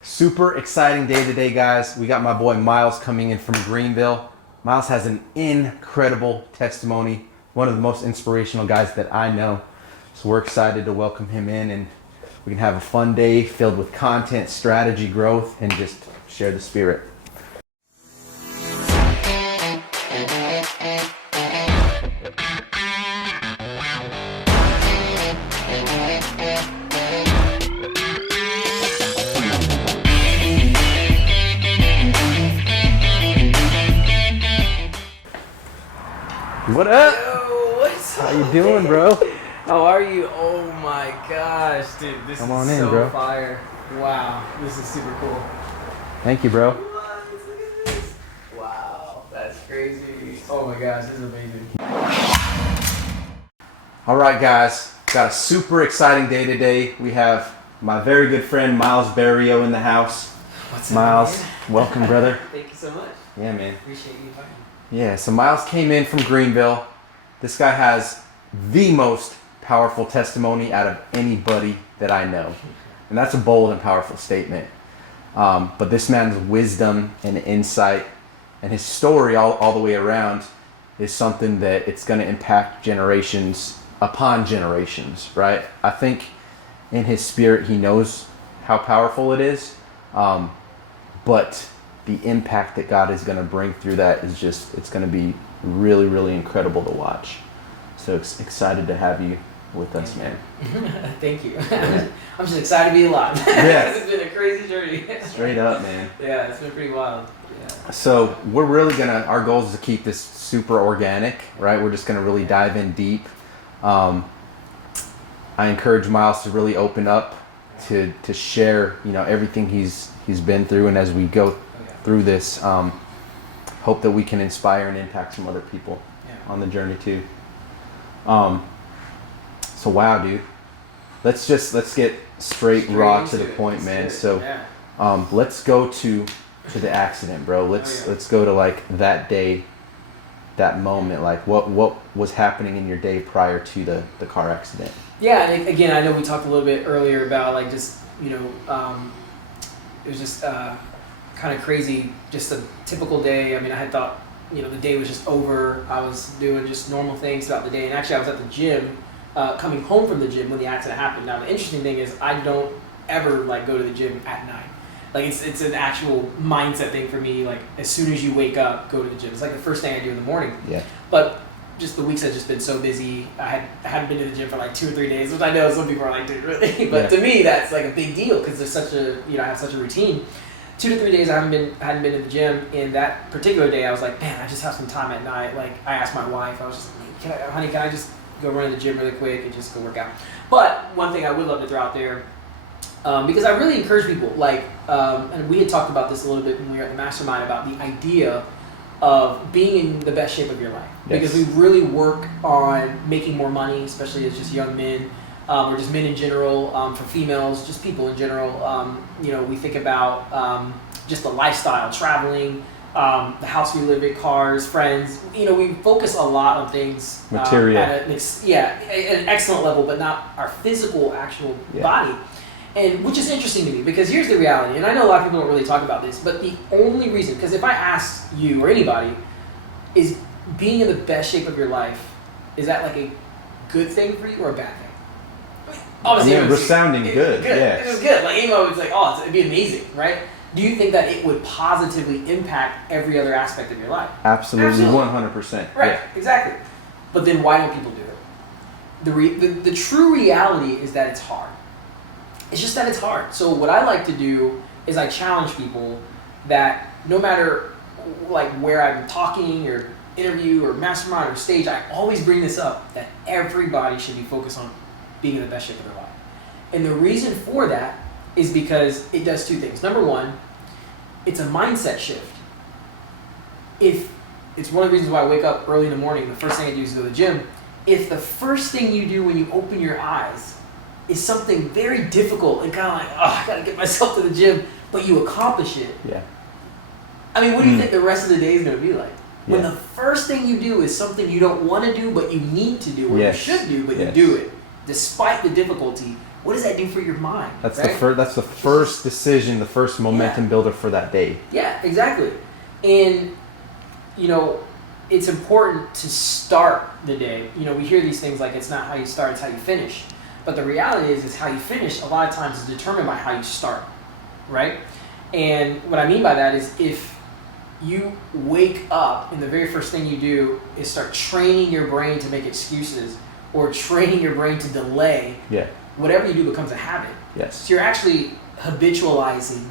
Super exciting day today, guys. We got my boy Myles coming in from Greenville. Myles has an incredible testimony, one of the most inspirational guys that I know. So we're excited to welcome him in, and we can have a fun day filled with content, strategy, growth, and just share the spirit. What up? Yo, what's How you doing, bro? How are you? Oh my gosh, dude, this Come is on in, so bro. fire. Wow, this is super cool. Thank you, bro. What? Look at this. Wow, that's crazy. Oh my gosh, this is amazing. All right, guys. Got a super exciting day today. We have my very good friend Myles Berrio in the house. What's up, Myles, man? welcome, brother. Thank you so much. Yeah, man. Appreciate you inviting me. Yeah, so Myles came in from Greenville. This guy has the most powerful testimony out of anybody that I know. And that's a bold and powerful statement. But this man's wisdom and insight and his story all the way around is something that it's going to impact generations upon generations, right? I think in his spirit he knows how powerful it is, but the impact that God is going to bring through that is just, it's going to be really, really incredible to watch. So excited to have you with us, man. Thank you. I'm just excited to be alive. Yeah. It's been a crazy journey. Straight up, man. Yeah, it's been pretty wild. Yeah. So we're really our goal is to keep this super organic, right? We're just going to really dive in deep. I encourage Myles to really open up to share, everything he's been through. And as we go through this, hope that we can inspire and impact some other people on the journey too. So wow, dude, let's get straight raw to the point, man. So let's go to the accident, bro. Let's go to like that day, that moment. Like what was happening in your day prior to the car accident? Yeah, and again, I know we talked a little bit earlier about like just it was just kind of crazy, just a typical day. I mean, I had thought, the day was just over. I was doing just normal things throughout the day. And actually I was at the gym, coming home from the gym when the accident happened. Now, the interesting thing is I don't ever like go to the gym at night. Like it's an actual mindset thing for me. Like as soon as you wake up, go to the gym. It's like the first thing I do in the morning. Yeah. But just the weeks had just been so busy. I hadn't been to the gym for like 2 or 3 days, which I know some people are like, dude, really? But to me, that's like a big deal because there's such a, I have such a routine. 2 to 3 days I hadn't been to the gym. And that particular day I was like, man, I just have some time at night. Like I asked my wife, I was just like, honey, can I just go run to the gym really quick and just go work out? But one thing I would love to throw out there, because I really encourage people, like, and we had talked about this a little bit when we were at the mastermind about the idea of being in the best shape of your life. Yes. Because we really work on making more money, especially as just young men, or just men in general, for females, just people in general. We think about just the lifestyle, traveling, the house we live in, cars, friends. We focus a lot on things material at an excellent level, but not our physical, actual body. And which is interesting to me because here's the reality, and I know a lot of people don't really talk about this, but the only reason, because if I ask you or anybody, is being in the best shape of your life, is that like a good thing for you or a bad thing? I mean, obviously, it was sounding good. Yeah, it was good. Like anyone was like, oh, it'd be amazing, right? Do you think that it would positively impact every other aspect of your life? Absolutely. 100%. Right, exactly. But then why don't people do it? The true reality is that it's hard. It's just that it's hard. So what I like to do is I challenge people that no matter like where I'm talking or interview or mastermind or stage, I always bring this up, that everybody should be focused on being in the best shape of their life. And the reason for that is because it does 2 things. Number one, it's a mindset shift. If it's one of the reasons why I wake up early in the morning, the first thing I do is go to the gym. If the first thing you do when you open your eyes is something very difficult and kind of like, oh, I gotta get myself to the gym, but you accomplish it. Yeah. I mean, what do you think the rest of the day is gonna be like? When the first thing you do is something you don't want to do, but you need to do, or you should do, but you do it, despite the difficulty, what does that do for your mind? That's right? That's the first decision, the first momentum builder for that day. Yeah, exactly. And it's important to start the day. We hear these things like it's not how you start, it's how you finish. But the reality is how you finish a lot of times is determined by how you start, right? And what I mean by that is if you wake up and the very first thing you do is start training your brain to make excuses or training your brain to delay, whatever you do becomes a habit. Yes. So you're actually habitualizing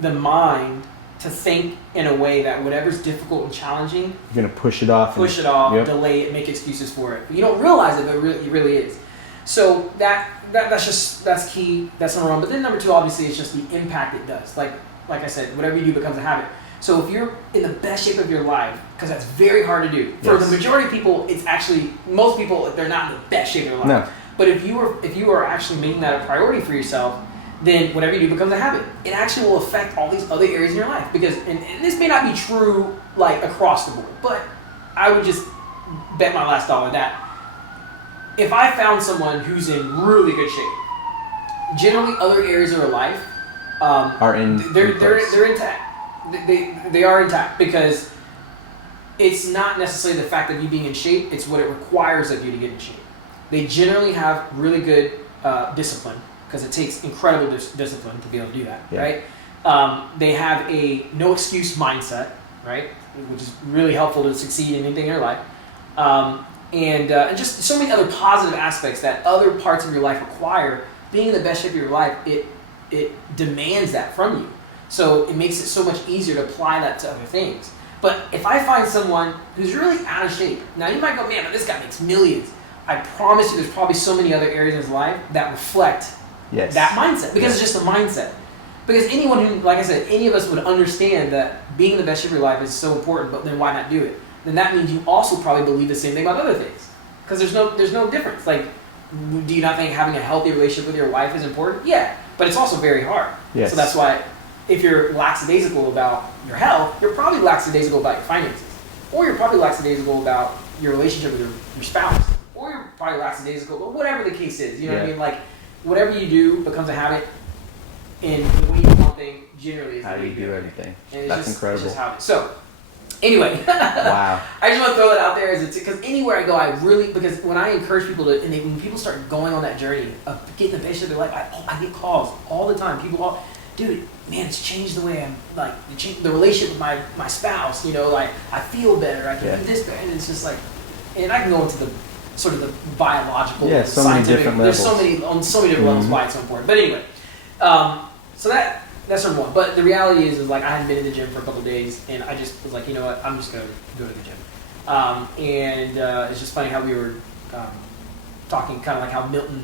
the mind to think in a way that whatever's difficult and challenging, you're going to push it off, delay it, make excuses for it. You don't realize it, but it really is. So that's key. That's number one. But then number two, obviously, is just the impact it does. Like I said, whatever you do becomes a habit. So if you're in the best shape of your life, because that's very hard to do. For the majority of people, it's actually, most people, they're not in the best shape of their life. No. But if you are actually making that a priority for yourself, then whatever you do becomes a habit. It actually will affect all these other areas in your life. Because, and this may not be true like across the board, but I would just bet my last dollar that if I found someone who's in really good shape, generally other areas of their life they're intact. They are intact because it's not necessarily the fact of you being in shape, it's what it requires of you to get in shape. They generally have really good discipline because it takes incredible discipline to be able to do that, right? They have a no excuse mindset, right? Which is really helpful to succeed in anything in your life. And just so many other positive aspects that other parts of your life require. Being in the best shape of your life, it demands that from you. So it makes it so much easier to apply that to other things. But if I find someone who's really out of shape, now you might go, man, but this guy makes millions. I promise you there's probably so many other areas in his life that reflect that mindset. Because it's just a mindset. Because anyone who, like I said, any of us would understand that being in the best shape of your life is so important, but then why not do it? Then that means you also probably believe the same thing about other things. Because there's no difference. Like, do you not think having a healthy relationship with your wife is important? Yeah, but it's also very hard. Yes. So that's why if you're lackadaisical about your health, you're probably lackadaisical about your finances. Or you're probably lackadaisical about your relationship with your spouse. Or you're probably lackadaisical, but whatever the case is. You know what I mean? Like, whatever you do becomes a habit, and the way you do one thing generally is how do you do everything. That's incredible. It's just how it is. So, anyway, wow. I just want to throw that out there because anywhere I go, because when I encourage people to, and when people start going on that journey of getting the best shape of their life, I get calls all the time. People dude, man, it's changed the way I'm, like, it changed the relationship with my spouse, like, I feel better, I can do this better, and it's just like, and I can go into the, sort of the biological, so scientific, many different levels. There's on so many different levels why it's so important. But anyway, so that's number one. But the reality is like, I hadn't been in the gym for a couple of days, and I just was like, you know what, I'm just going to go to the gym. And it's just funny how we were talking kind of like how Milton,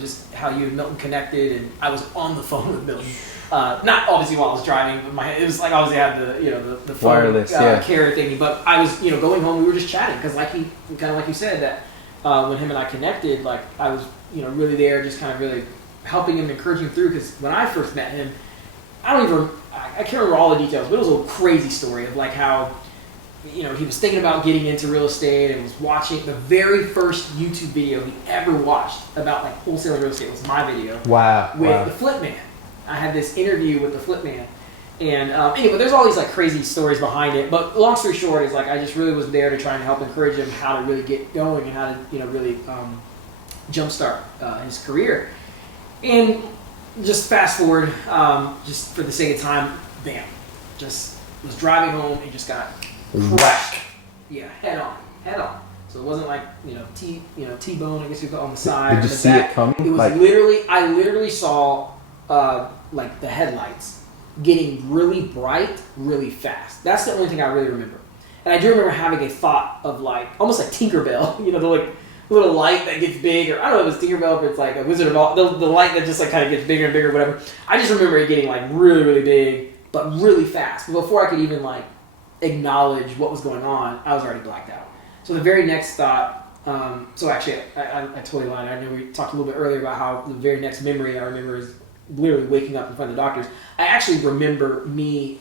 just how you and Milton connected, and I was on the phone with Milton. Not obviously while I was driving, but it was like obviously I had the phone wireless carrier thingy. But I was going home, we were just chatting because like you said that when him and I connected, like I was really there, just kind of really helping him and encouraging him through. Because when I first met him, I can't remember all the details, but it was a little crazy story of like how he was thinking about getting into real estate and was watching the very first YouTube video he ever watched about like wholesaling real estate was my video. Wow. With the Flip Man. I had this interview with the Flip Man. And anyway, there's all these like crazy stories behind it. But long story short is like I just really was there to try and help encourage him how to really get going and how to really jumpstart his career. And just fast forward, just for the sake of time, bam, just was driving home and just got crushed. Yeah, head on. So it wasn't like T-bone, I guess you call it, on the side. Did you see it coming? It was I literally saw like the headlights getting really bright, really fast. That's the only thing I really remember. And I do remember having a thought of like almost like Tinkerbell, the like little light that gets big, or I don't know if it's Tinkerbell, or if it's like a Wizard of Oz, the light that just like kind of gets bigger and bigger, whatever. I just remember it getting like really, really big, but really fast. But before I could even like acknowledge what was going on, I was already blacked out. So the very next thought, so actually I totally lied. I know we talked a little bit earlier about how the very next memory I remember is literally waking up in front of the doctors. I actually remember me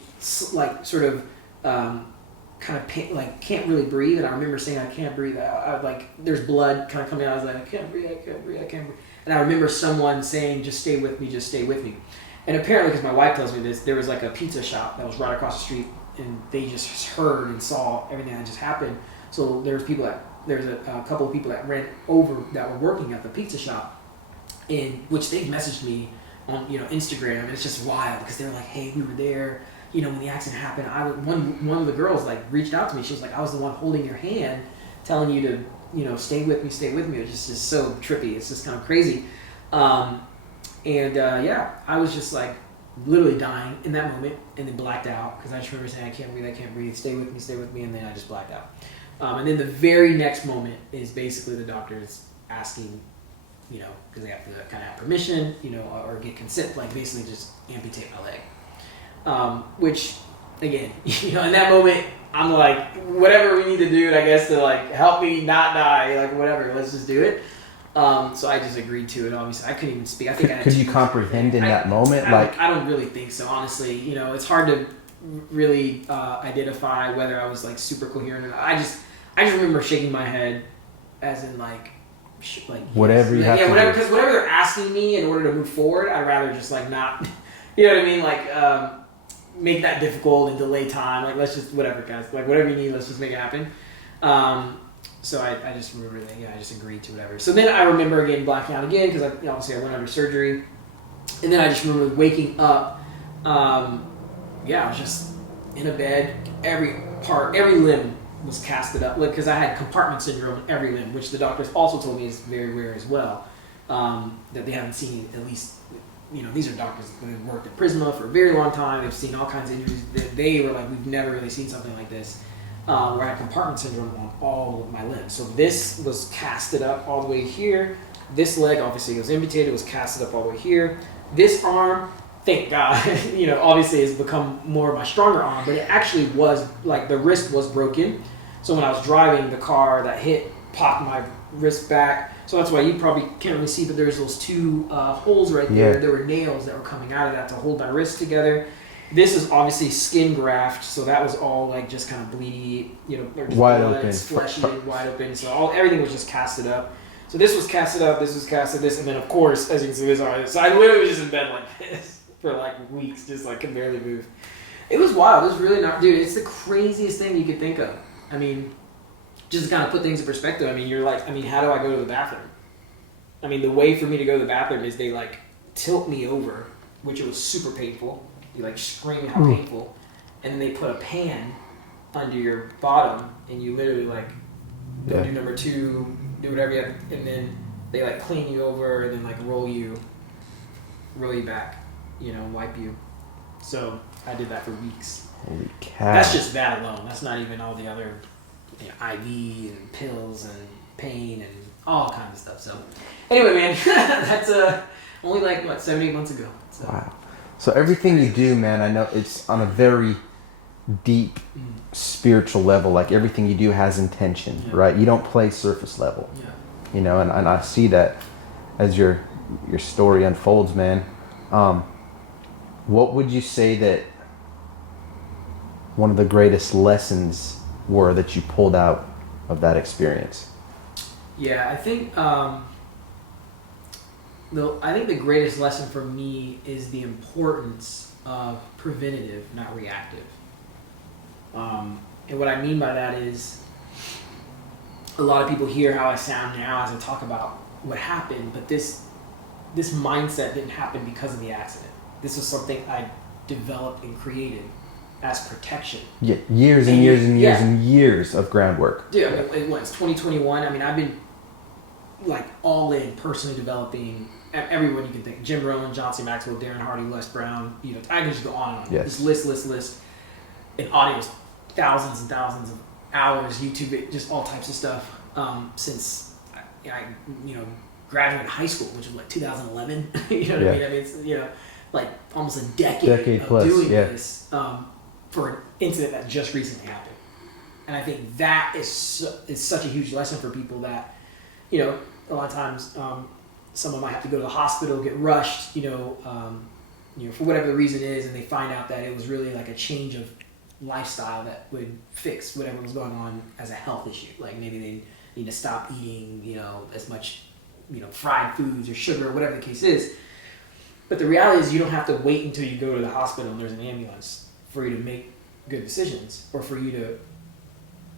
like sort of kind of like can't really breathe, and I remember saying I can't breathe. I like there's blood kind of coming out. I was like I can't breathe. And I remember someone saying, just stay with me, just stay with me. And apparently, because my wife tells me this, there was like a pizza shop that was right across the street, and they just heard and saw everything that just happened. So there's a couple of people that ran over that were working at the pizza shop, in which they messaged me on Instagram, and it's just wild because they were like, hey, we were there, when the accident happened. One of the girls like reached out to me. She was like, I was the one holding your hand, telling you to stay with me, stay with me. It's just so trippy. It's just kind of crazy. I was just like literally dying in that moment, and then blacked out because I just remember saying, I can't breathe, stay with me, and then I just blacked out. And then the very next moment is basically the doctors asking, because they have to kind of have permission, or get consent, like basically just amputate my leg. Which, again, in that moment, I'm like, whatever we need to do, I guess, to like help me not die, like whatever, let's just do it. So I just agreed to it. Obviously, I couldn't even speak. I think could you comprehend in that moment? I don't really think so. Honestly, it's hard to really identify whether I was like super coherent or not. I just remember shaking my head, as in like whatever you have to whatever, do. because whatever they're asking me in order to move forward, I'd rather just like not, you know what I mean? Like make that difficult and delay time. Like let's just whatever, guys. Like whatever you need, let's just make it happen. So I just remember that, I just agreed to whatever. So then I remember getting blacked out again because obviously I went under surgery, and then I just remember waking up. I was just in a bed. Every limb was casted up, because I had compartment syndrome in every limb, which the doctors also told me is very rare as well. That they haven't seen, at least, these are doctors that have worked at Prisma for a very long time. They've seen all kinds of injuries. They were like, we've never really seen something like this. Where I had compartment syndrome on all of my limbs. So this was casted up all the way here. This leg, obviously, was amputated, was casted up all the way here. This arm, thank God, obviously has become more of my stronger arm, but it actually was, like, the wrist was broken. So when I was driving, the car that hit popped my wrist back. So that's why you probably can't really see, but there's those two holes right there. Yeah. There were nails that were coming out of that to hold my wrist together. This is obviously skin graft, so that was all like just kind of bleedy, or just wide blood, open, fleshy, wide open. So everything was just casted up. So this was casted up, this was casted, this, and then of course, as you can see, this arm. So I literally was just in bed like this for like weeks, just like could barely move. It was wild. It was really not, dude. It's the craziest thing you could think of. I mean, just to kind of put things in perspective. I mean, you're like, how do I go to the bathroom? I mean, the way for me to go to the bathroom is they like tilt me over, which it was super painful. You like scream how painful, and then they put a pan under your bottom, and you literally like do number 2, do whatever you have, and then they like clean you over, and then like roll you back, wipe you. So I did that for weeks. Holy cow! That's just that alone. That's not even all the other IV and pills and pain and all kinds of stuff. So anyway, man, that's only like 7-8 months ago. So. Wow. So everything you do, man, I know it's on a very deep spiritual level. Like everything you do has intention, right? You don't play surface level, and I see that as your story unfolds, man. What would you say that one of the greatest lessons were that you pulled out of that experience? Yeah, I think the greatest lesson for me is the importance of preventative, not reactive. And what I mean by that is, a lot of people hear how I sound now as I talk about what happened, but this mindset didn't happen because of the accident. This was something I developed and created as protection. Yeah, years and years and years and years of groundwork. Dude, it's 2021. I mean, I've been like all in personally developing everyone you can think. Jim Rohn, John C. Maxwell, Darren Hardy, Les Brown. I can just go on and on. Yes. This list. And audios, thousands and thousands of hours, YouTube, just all types of stuff. Since I graduated high school, which was like 2011. You know what I mean? I mean, it's like almost a decade of plus, doing this for an incident that just recently happened. And I think that is such a huge lesson for people that, a lot of times someone might have to go to the hospital, get rushed, for whatever the reason is, and they find out that it was really like a change of lifestyle that would fix whatever was going on as a health issue. Like maybe they need to stop eating, as much fried foods or sugar or whatever the case is. But the reality is you don't have to wait until you go to the hospital and there's an ambulance for you to make good decisions or for you to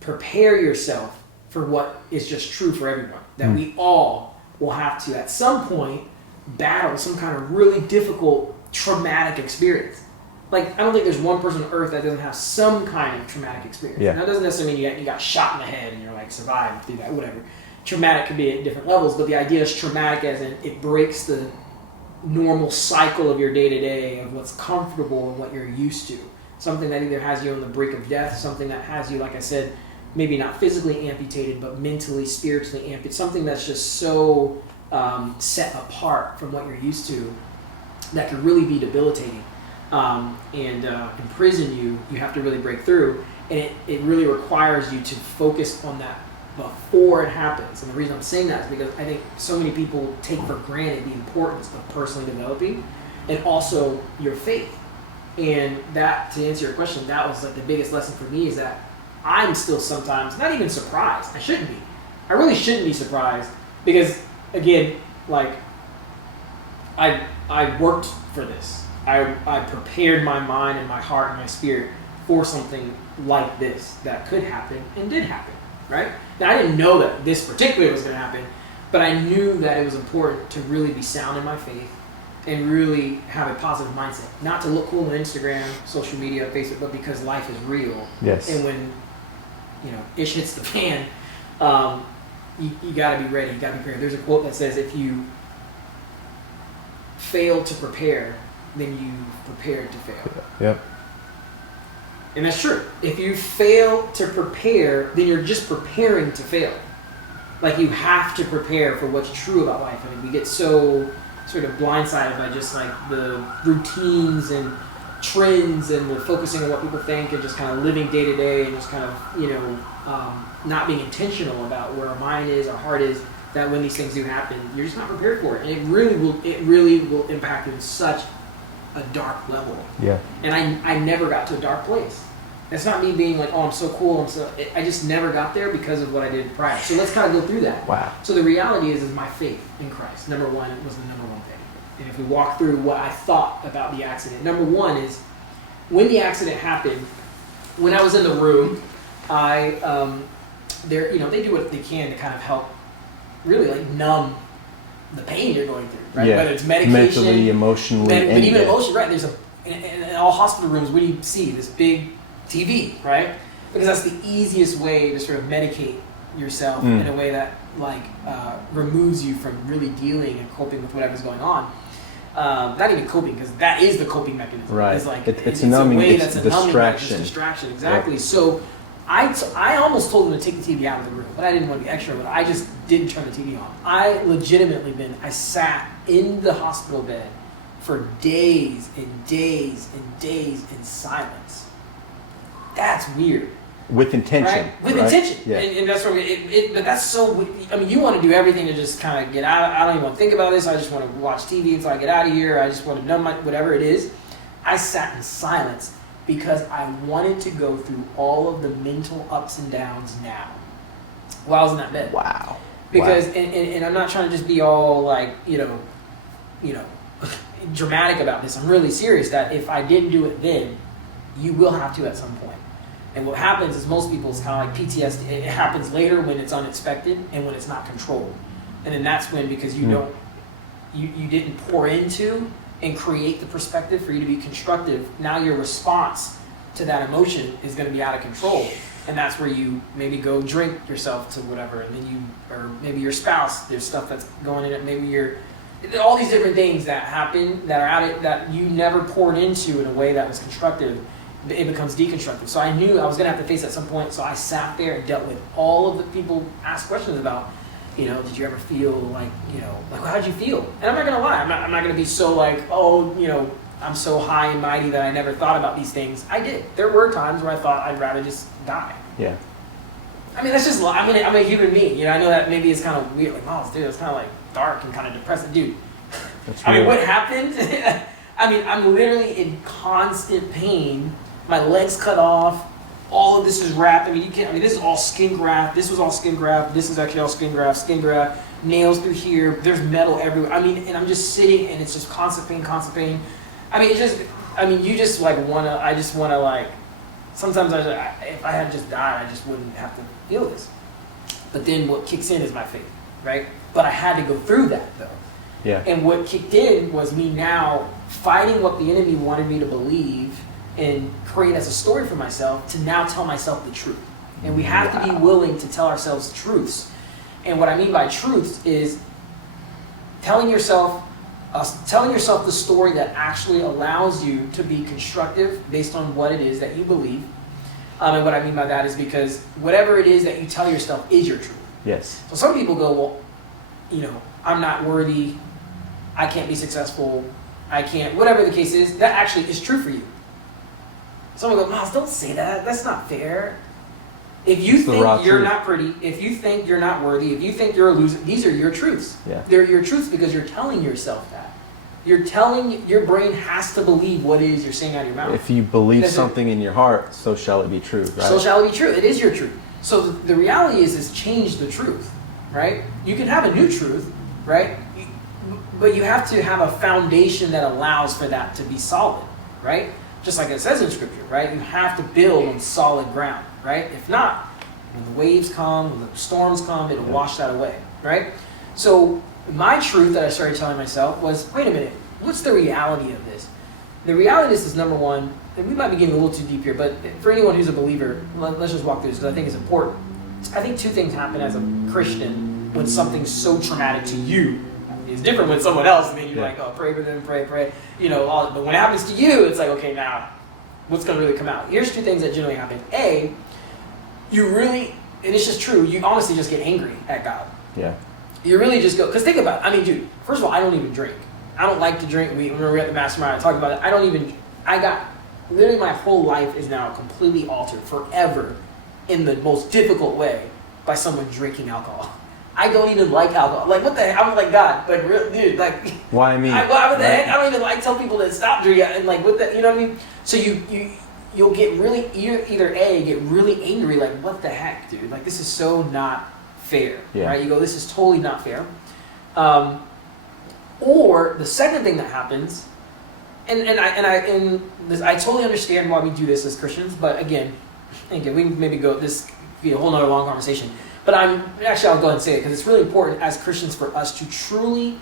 prepare yourself for what is just true for everyone. That we all will have to, at some point, battle some kind of really difficult, traumatic experience. Like, I don't think there's one person on earth that doesn't have some kind of traumatic experience. Yeah. Now, it doesn't necessarily mean you got shot in the head and you're like survived through that, whatever. Traumatic could be at different levels, but the idea is traumatic as in it breaks the normal cycle of your day-to-day of what's comfortable and what you're used to. Something that either has you on the brink of death, something that has you, like I said, maybe not physically amputated, but mentally, spiritually amputated. Something that's just so set apart from what you're used to that could really be debilitating and imprison you. You have to really break through. And it really requires you to focus on that before it happens. And the reason I'm saying that is because I think so many people take for granted the importance of personally developing and also your faith. And that, to answer your question, that was like the biggest lesson for me, is that I'm still sometimes not even surprised. I shouldn't be. I really shouldn't be surprised because, again, like I worked for this. I prepared my mind and my heart and my spirit for something like this that could happen and did happen, right? Now, I didn't know that this particularly was going to happen, but I knew that it was important to really be sound in my faith and really have a positive mindset. Not to look cool on Instagram, social media, Facebook, but because life is real. Yes. And when, ish hits the fan, you got to be ready. You got to be prepared. There's a quote that says, if you fail to prepare, then you've prepared to fail. Yep. And that's true. If you fail to prepare, then you're just preparing to fail. Like, you have to prepare for what's true about life. I mean, we get so sort of blindsided by just like the routines and trends and the focusing on what people think and just kind of living day to day and just kind of, not being intentional about where our mind is, our heart is, that when these things do happen, you're just not prepared for it. And it really will impact you in such a dark level. Yeah. And I never got to a dark place. It's not me being like, oh, I'm so cool. I just never got there because of what I did prior. So let's kind of go through that. Wow. So the reality is my faith in Christ. Number one, it was the number one thing. And if we walk through what I thought about the accident, number one is when the accident happened, when I was in the room, they do what they can to kind of help really like numb the pain you're going through, right? Yeah. Whether it's medication, mentally, emotionally, but even emotionally, right? There's in all hospital rooms, what do you see? This big TV, right? Because that's the easiest way to sort of medicate yourself in a way that like removes you from really dealing and coping with whatever's going on. Not even coping, because that is the coping mechanism. Right. It's like it's numbing. A way it's that's a distraction. numbing, it's distraction. Exactly. Yep. So I almost told them to take the TV out of the room, but I didn't want to be extra. But I just didn't turn the TV on. I sat in the hospital bed for days and days and days in silence. That's weird. With intention. Right? With right? intention. Yeah. And that's what but that's so, I mean, you want to do everything to just kind of get out. I don't even want to think about this. I just want to watch TV until I get out of here. I just want to numb whatever it is. I sat in silence because I wanted to go through all of the mental ups and downs now while I was in that bed. Wow. Because, and I'm not trying to just be all like, dramatic about this. I'm really serious that if I didn't do it then, you will have to at some point. And what happens is most people, it's kind of like PTSD. It happens later when it's unexpected and when it's not controlled. And then that's when, because you didn't pour into and create the perspective for you to be constructive, now your response to that emotion is going to be out of control. And that's where you maybe go drink yourself to whatever, and then or maybe your spouse, there's stuff that's going in it, maybe all these different things that happen that are out of that you never poured into in a way that was constructive. It becomes deconstructive. So I knew I was going to have to face it at some point. So I sat there and dealt with all of the people asked questions about, did you ever feel like, like how'd you feel? And I'm not going to lie. I'm not going to be so like, I'm so high and mighty that I never thought about these things. I did. There were times where I thought I'd rather just die. Yeah. I mean, that's just, I'm a human being. I know that maybe it's kind of weird. Like, oh, dude, it's kind of like dark and kind of depressing. Dude, That's I mean, real. what happened? I'm literally in constant pain. My legs cut off. All of this is wrapped. This is all skin graft. This was all skin graft. This is actually all skin graft. nails through here. There's metal everywhere. I mean, and I'm just sitting, and it's just constant pain, constant pain. I mean, you just like wanna. I just wanna like. Sometimes if I had just died, I just wouldn't have to feel this. But then what kicks in is my faith, right? But I had to go through that though. Yeah. And what kicked in was me now fighting what the enemy wanted me to believe and create as a story for myself to now tell myself the truth. And we have to be willing to tell ourselves truths. And what I mean by truths is telling yourself the story that actually allows you to be constructive based on what it is that you believe. And what I mean by that is because whatever it is that you tell yourself is your truth. Yes. So some people go, well, I'm not worthy, I can't be successful, I can't, whatever the case is, that actually is true for you. Someone goes, Myles, don't say that, that's not fair. If you think you're not pretty, if you think you're not worthy, if you think you're a loser, these are your truths. Yeah. They're your truths because you're telling yourself that. You're telling, your brain has to believe what it is you're saying out of your mouth. If you believe something in your heart, so shall it be true, right? So shall it be true. It is your truth. So the reality is change the truth, right? You can have a new truth, right? But you have to have a foundation that allows for that to be solid, right? Just like it says in Scripture, right? You have to build on solid ground, right? If not, when the waves come, when the storms come, it'll wash that away, right? So my truth that I started telling myself was, wait a minute, what's the reality of this? The reality of this is, number one, and we might be getting a little too deep here, but for anyone who's a believer, let's just walk through this because I think it's important. I think two things happen as a Christian when something's so traumatic to you. It's different when someone else, I mean, you're like, oh, pray for them, pray. But when it happens to you, it's like, okay, now, what's going to really come out? Here's two things that generally happen. A, you really, and it's just true, you honestly just get angry at God. Yeah. You really just go, because think about it. I mean, dude, first of all, I don't even drink. I don't like to drink. When we were at the mastermind, I talked about it. Literally my whole life is now completely altered forever in the most difficult way by someone drinking alcohol. I don't even like alcohol. Like, what the heck? I'm like, God, like, dude, like. Why me? What the heck? I don't even like tell people to stop drinking. And like, what the, you know what I mean? So you'll get really, either A, get really angry, like, what the heck, dude? Like, this is so not fair, right? You go, this is totally not fair. Or the second thing that happens, I totally understand why we do this as Christians, but again, we can maybe go, this could be a whole nother long conversation. But I'll go ahead and say it because it's really important as Christians for us to truly,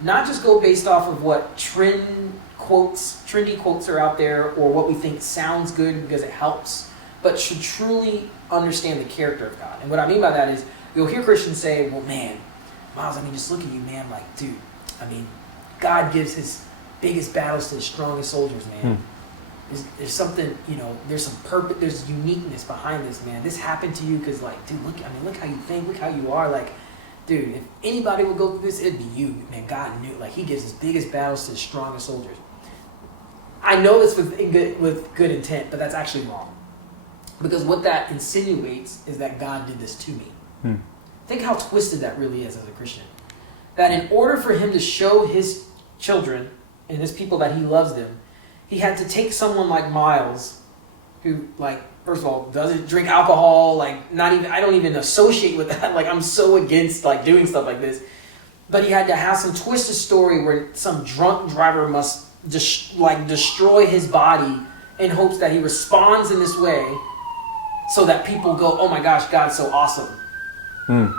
not just go based off of what trendy quotes are out there or what we think sounds good because it helps, but should truly understand the character of God. And what I mean by that is, you'll hear Christians say, well, man, Myles, I mean, just look at you, man, like, dude, I mean, God gives his biggest battles to the strongest soldiers, man. There's something, there's some purpose, there's uniqueness behind this, man. This happened to you because, like, dude, look how you think, look how you are. Like, dude, if anybody would go through this, it'd be you, man. God knew, like, he gives his biggest battles to the strongest soldiers. I know this with good intent, but that's actually wrong. Because what that insinuates is that God did this to me. Think how twisted that really is as a Christian. That in order for him to show his children and his people that he loves them, he had to take someone like Myles, who, like, first of all, doesn't drink alcohol, like, I don't even associate with that. Like, I'm so against, like, doing stuff like this. But he had to have some twisted story where some drunk driver must destroy his body in hopes that he responds in this way so that people go, oh my gosh, God's so awesome. That's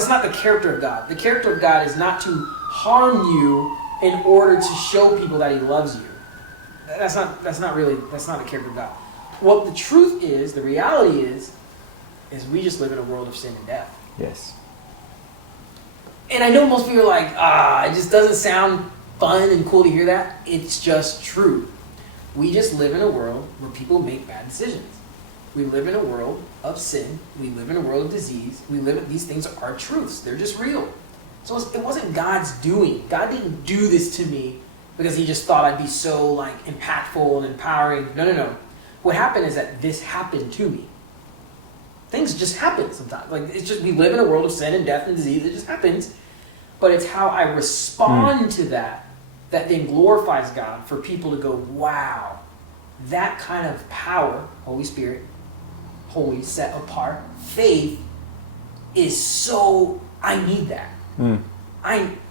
not the character of God. The character of God is not to harm you in order to show people that he loves you. That's not the character of God. What the truth is, the reality is we just live in a world of sin and death. Yes. And I know most people are like, it just doesn't sound fun and cool to hear that. It's just true. We just live in a world where people make bad decisions. We live in a world of sin. We live in a world of disease. These things are truths. They're just real. So it wasn't God's doing. God didn't do this to me because he just thought I'd be so, like, impactful and empowering. No. What happened is that this happened to me. Things just happen sometimes. Like, it's just, we live in a world of sin and death and disease. It just happens. But it's how I respond to that then glorifies God for people to go, wow, that kind of power, Holy Spirit, holy, set apart, faith, is so, I need that.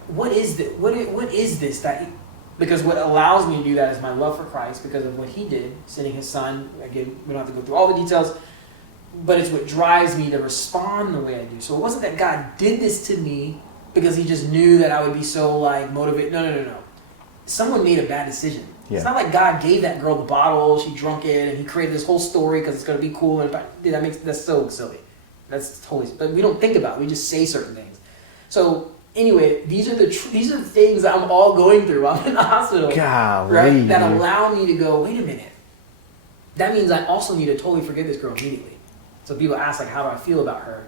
What is this that, because what allows me to do that is my love for Christ because of what he did, sending his son. Again, we don't have to go through all the details, but it's what drives me to respond the way I do. So it wasn't that God did this to me because he just knew that I would be so like motivated. No. Someone made a bad decision. Yeah. It's not like God gave that girl the bottle, she drunk it, and he created this whole story because it's going to be cool. And dude, that's so silly. That's totally, but we don't think about it. We just say certain things. So anyway, these are the things that I'm all going through. I'm in the hospital, right? That allow me to go, wait a minute. That means I also need to totally forgive this girl immediately. So people ask like, how do I feel about her?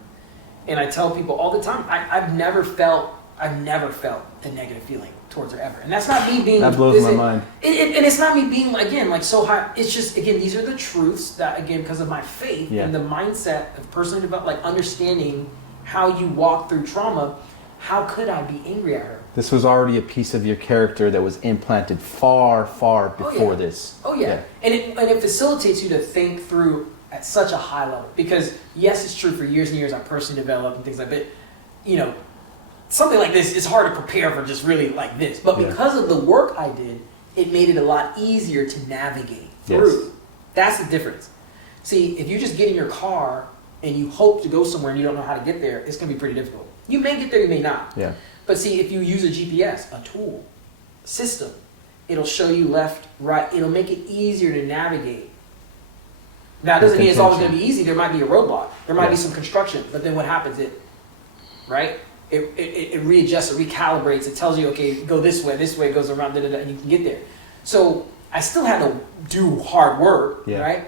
And I tell people all the time, I've never felt a negative feeling towards her ever. And that's not me being... That blows my mind. And it's not me being, again, like so high. It's just, again, these are the truths that, again, because of my faith and the mindset of personally developed, like understanding how you walk through trauma, how could I be angry at her? This was already a piece of your character that was implanted far, far before this. Oh, yeah. And it facilitates you to think through at such a high level. Because, yes, it's true, for years and years I personally developed and things like that. You know, something like this is hard to prepare for just really like this. But because of the work I did, it made it a lot easier to navigate through. Yes. That's the difference. See, if you just get in your car and you hope to go somewhere and you don't know how to get there, it's going to be pretty difficult. You may get there, you may not. Yeah. But see, if you use a GPS, a tool, a system, it'll show you left, right. It'll make it easier to navigate. Now, it doesn't mean it's always going to be easy. There might be a roadblock. There might be some construction. But then what happens? It readjusts, it recalibrates. It tells you, okay, go this way, it goes around, and you can get there. So I still had to do hard work, right?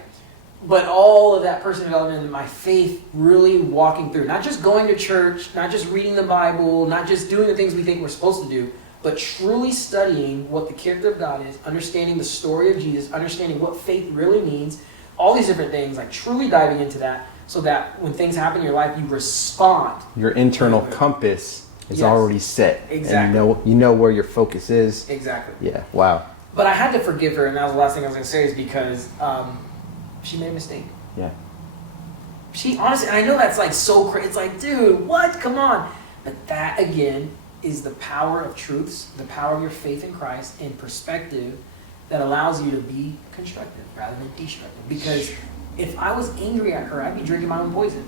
But all of that personal development and my faith really walking through, not just going to church, not just reading the Bible, not just doing the things we think we're supposed to do, but truly studying what the character of God is, understanding the story of Jesus, understanding what faith really means, all these different things, like truly diving into that so that when things happen in your life, you respond. Your internal compass is already set. Exactly. And you know where your focus is. Exactly. Yeah, wow. But I had to forgive her, and that was the last thing I was going to say, is because she made a mistake. Yeah. She honestly, and I know that's like so crazy. It's like, dude, what? Come on. But that, again, is the power of truths, the power of your faith in Christ and perspective that allows you to be constructive rather than destructive. Because if I was angry at her, I'd be drinking my own poison.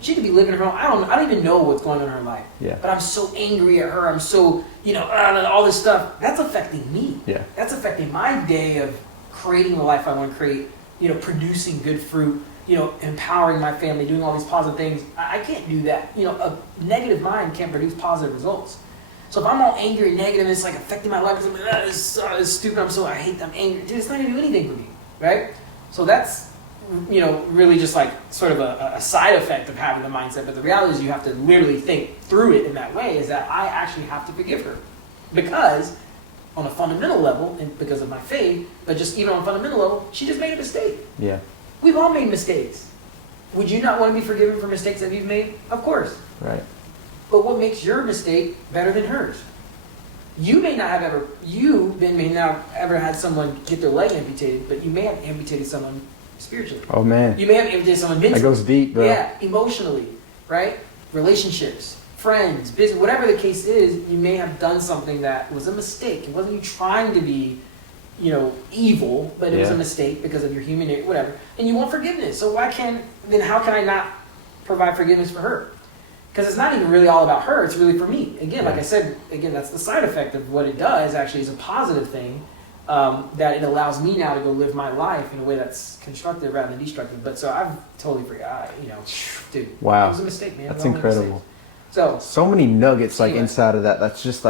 She could be living her own. I don't even know what's going on in her life. Yeah. But I'm so angry at her. I'm so, all this stuff. That's affecting me. Yeah. That's affecting my day of creating the life I want to create. Producing good fruit. Empowering my family, doing all these positive things. I can't do that. A negative mind can't produce positive results. So if I'm all angry and negative, and it's like affecting my life, because I'm like, this is stupid. I hate them angry. Dude, it's not gonna do anything for me, right? So that's really just like sort of a side effect of having the mindset. But the reality is you have to literally think through it in that way, is that I actually have to forgive her. Because on a fundamental level, and because of my faith, but just even on a fundamental level, she just made a mistake. Yeah. We've all made mistakes. Would you not want to be forgiven for mistakes that you've made? Of course. Right. But what makes your mistake better than hers? You may not have ever had someone get their leg amputated, but you may have amputated someone spiritually. Oh man. You may have amputated someone mentally. That goes deep, bro. Yeah, emotionally, right? Relationships, friends, business, whatever the case is, you may have done something that was a mistake. It wasn't you trying to be, evil, but it was a mistake because of your human nature, whatever. And you want forgiveness. So how can I not provide forgiveness for her? Because it's not even really all about her, it's really for me. Again, like I said, that's the side effect of what it does, actually, is a positive thing, that it allows me now to go live my life in a way that's constructive rather than destructive. But so I've totally forgot, dude. Wow. It was a mistake, man. That's incredible. So many nuggets inside of that. That's just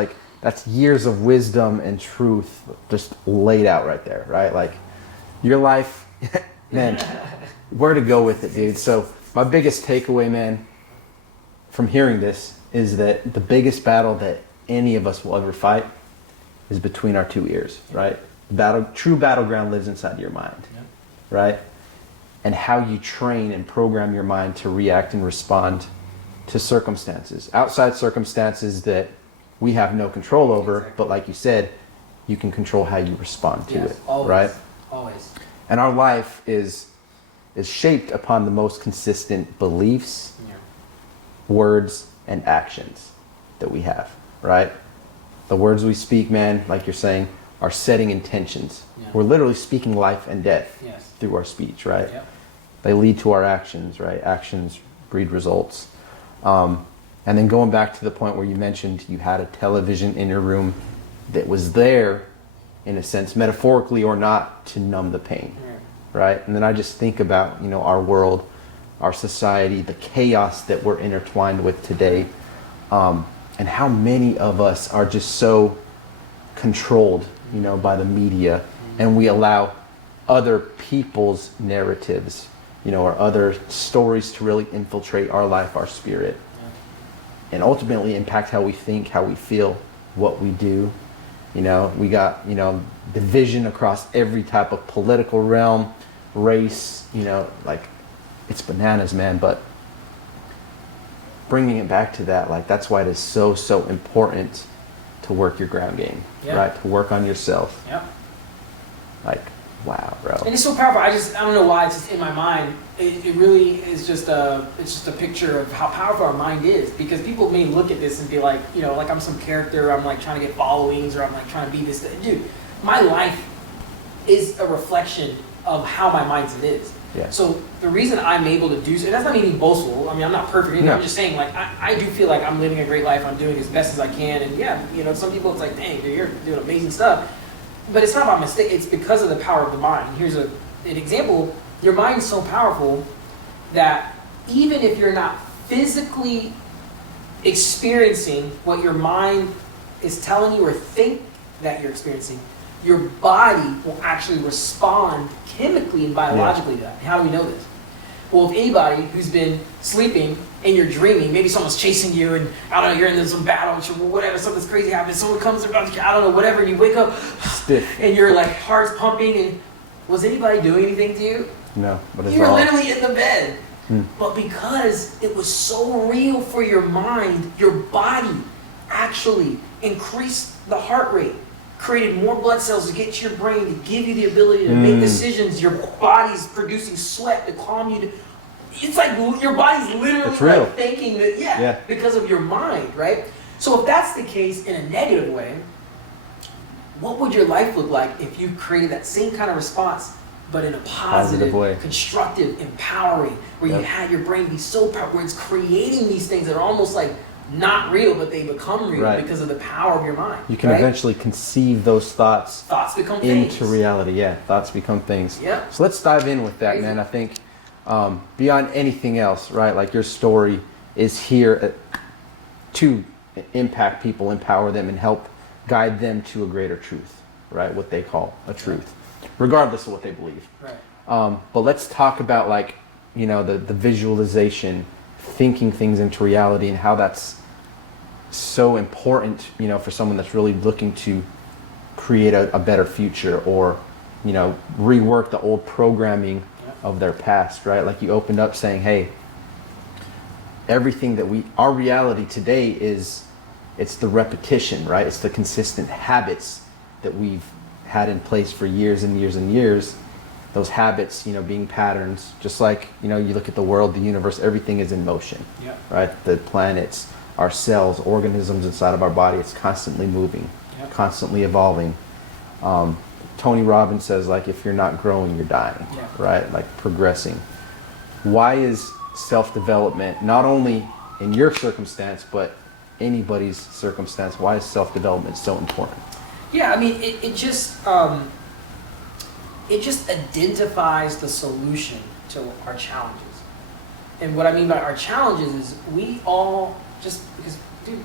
that's years of wisdom and truth just laid out right there, right? Like your life, man, where to go with it, dude. So my biggest takeaway, man, from hearing this is that the biggest battle that any of us will ever fight is between our two ears, right? True battleground lives inside your mind, right? And how you train and program your mind to react and respond to circumstances, outside circumstances that we have no control over, but like you said, you can control how you respond to it, always, right? Always. And our life is shaped upon the most consistent beliefs words and actions that we have, right? The words we speak, man, like you're saying, are setting intentions. Yeah. We're literally speaking life and death Yes. through our speech, right? Yep. They lead to our actions, right? Actions breed results. And then going back to the point where you mentioned you had a television in your room that was there, in a sense, metaphorically or not, to numb the pain, right? And then I just think about, you know, our world, our society, the chaos that we're intertwined with today, and how many of us are just so controlled, you know, by the media, and we allow other people's narratives, you know, or other stories to really infiltrate our life, our spirit, and ultimately impact how we think, how we feel, what we do. You know, we got, you know, division across every type of political realm, race, you know, like, it's bananas, man. But bringing it back to that, like, that's why it is so, so important to work your ground game, right? To work on yourself. Yep. Like, wow, bro. And it's so powerful. I don't know why, it's just in my mind. It really is just a picture of how powerful our mind is, because people may look at this and be like, you know, like I'm some character, I'm like trying to get followings, or I'm like trying to be this. Dude, my life is a reflection of how my mindset is. Yeah. So the reason I'm able to do so, and that's not me being boastful. I mean, I'm not perfect. No. I'm just saying, like, I do feel like I'm living a great life. I'm doing as best as I can. And yeah, you know, some people, it's like, dang, dude, you're doing amazing stuff. But it's not by mistake. It's because of the power of the mind. Here's an example. Your mind's so powerful that even if you're not physically experiencing what your mind is telling you or think that you're experiencing, your body will actually respond chemically and biologically to that. How do we know this? Well, if anybody who's been sleeping and you're dreaming, maybe someone's chasing you and, I don't know, you're in some battle or whatever, something's crazy happens, someone comes about you, I don't know, whatever, and you wake up Stiff. and your like heart's pumping, and was anybody doing anything to you? No, but it's You were all literally in the bed. But because it was so real for your mind, your body actually increased the heart rate, created more blood cells to get to your brain, to give you the ability to make decisions. Your body's producing sweat to calm you. It's like your body's literally like thinking that, because of your mind, right? So if that's the case in a negative way, what would your life look like if you created that same kind of response, but in a positive way, constructive, empowering, where you had your brain be so powerful, where it's creating these things that are almost like not real, but they become real because of the power of your mind. You can eventually conceive those thoughts become into things. reality. Yeah, thoughts become things. Yep. So let's dive in with that, man. I think beyond anything else, right? Like, your story is here to impact people, empower them, and help guide them to a greater truth, right? What they call a truth, regardless of what they believe. Right. But let's talk about, like, you know, the visualization, thinking things into reality, and how that's so important, you know, for someone that's really looking to create a better future, or, you know, rework the old programming of their past, right? Like, you opened up saying, hey, everything that our reality today it's the repetition, right? It's the consistent habits that we've had in place for years and years and years. Those habits, you know, being patterns, just like, you know, you look at the world, the universe, everything is in motion, right? The planets, our cells, organisms inside of our body, it's constantly moving, constantly evolving. Tony Robbins says, like, if you're not growing, you're dying, right? Like, progressing. Why is self-development, not only in your circumstance, but anybody's circumstance, why is self-development so important? Yeah, I mean, it just identifies the solution to our challenges. And what I mean by our challenges is we all, just because, dude,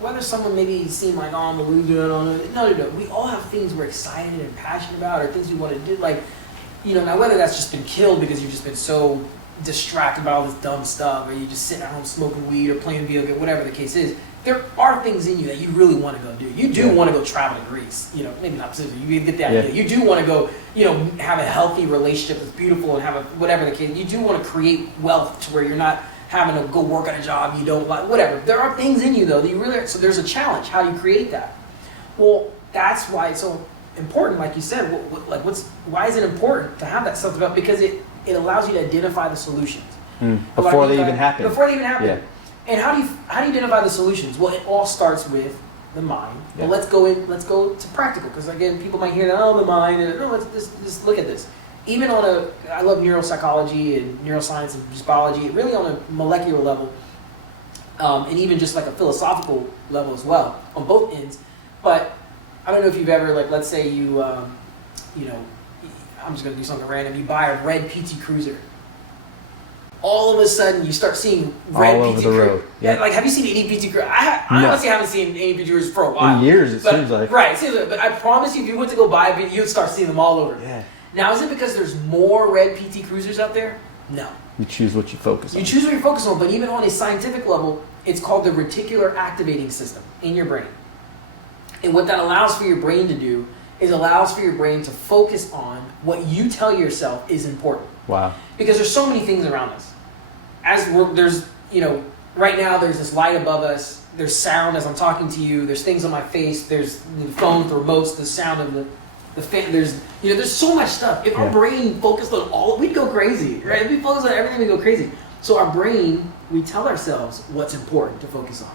whether someone maybe seem like, oh, I'm a loser, I don't know. No. We all have things we're excited and passionate about, or things we want to do. Like, you know, now whether that's just been killed because you've just been so distracted by all this dumb stuff, or you just sitting at home smoking weed or playing video game, whatever the case is, there are things in you that you really want to go do. You do want to go travel to Greece, you know, maybe not specifically, you get the idea. You do want to go, you know, have a healthy relationship that's beautiful and have a, whatever the case, you do want to create wealth to where you're not having to go work at a job you don't like, whatever. There are things in you though that you really, so there's a challenge. How do you create that? Well, that's why it's so important, like you said, why is it important to have that self-development? Because it allows you to identify the solutions. Before they even happen. Before they even happen. Yeah. And how do you identify the solutions? Well, it all starts with the mind. Yeah. Well, let's go to practical, because again, people might hear that, the mind, and no, let's just look at this. Even I love neuropsychology and neuroscience and just biology, really on a molecular level, and even just like a philosophical level as well, on both ends. But I don't know if you've ever, like, let's say you, I'm just gonna do something random, you buy a red PT Cruiser. All of a sudden, you start seeing red all over the road. Yeah, like, have you seen any PT Cruiser? I honestly haven't seen any PT Cruisers for a while. In years, it seems like. Right, it seems like. But I promise you, if you went to go buy it, you'd start seeing them all over. Yeah. Now, is it because there's more red PT Cruisers out there? No. You choose what you focus on. You choose what you focus on, but even on a scientific level, it's called the reticular activating system in your brain. And what that allows for your brain to do is allows for your brain to focus on what you tell yourself is important. Wow. Because there's so many things around us. Right now there's this light above us, there's sound as I'm talking to you, there's things on my face, there's the phone, the remotes, the sound of the fan, there's so much stuff. If our brain focused on we'd go crazy, right? If we focus on everything, we go crazy. So our brain, we tell ourselves what's important to focus on.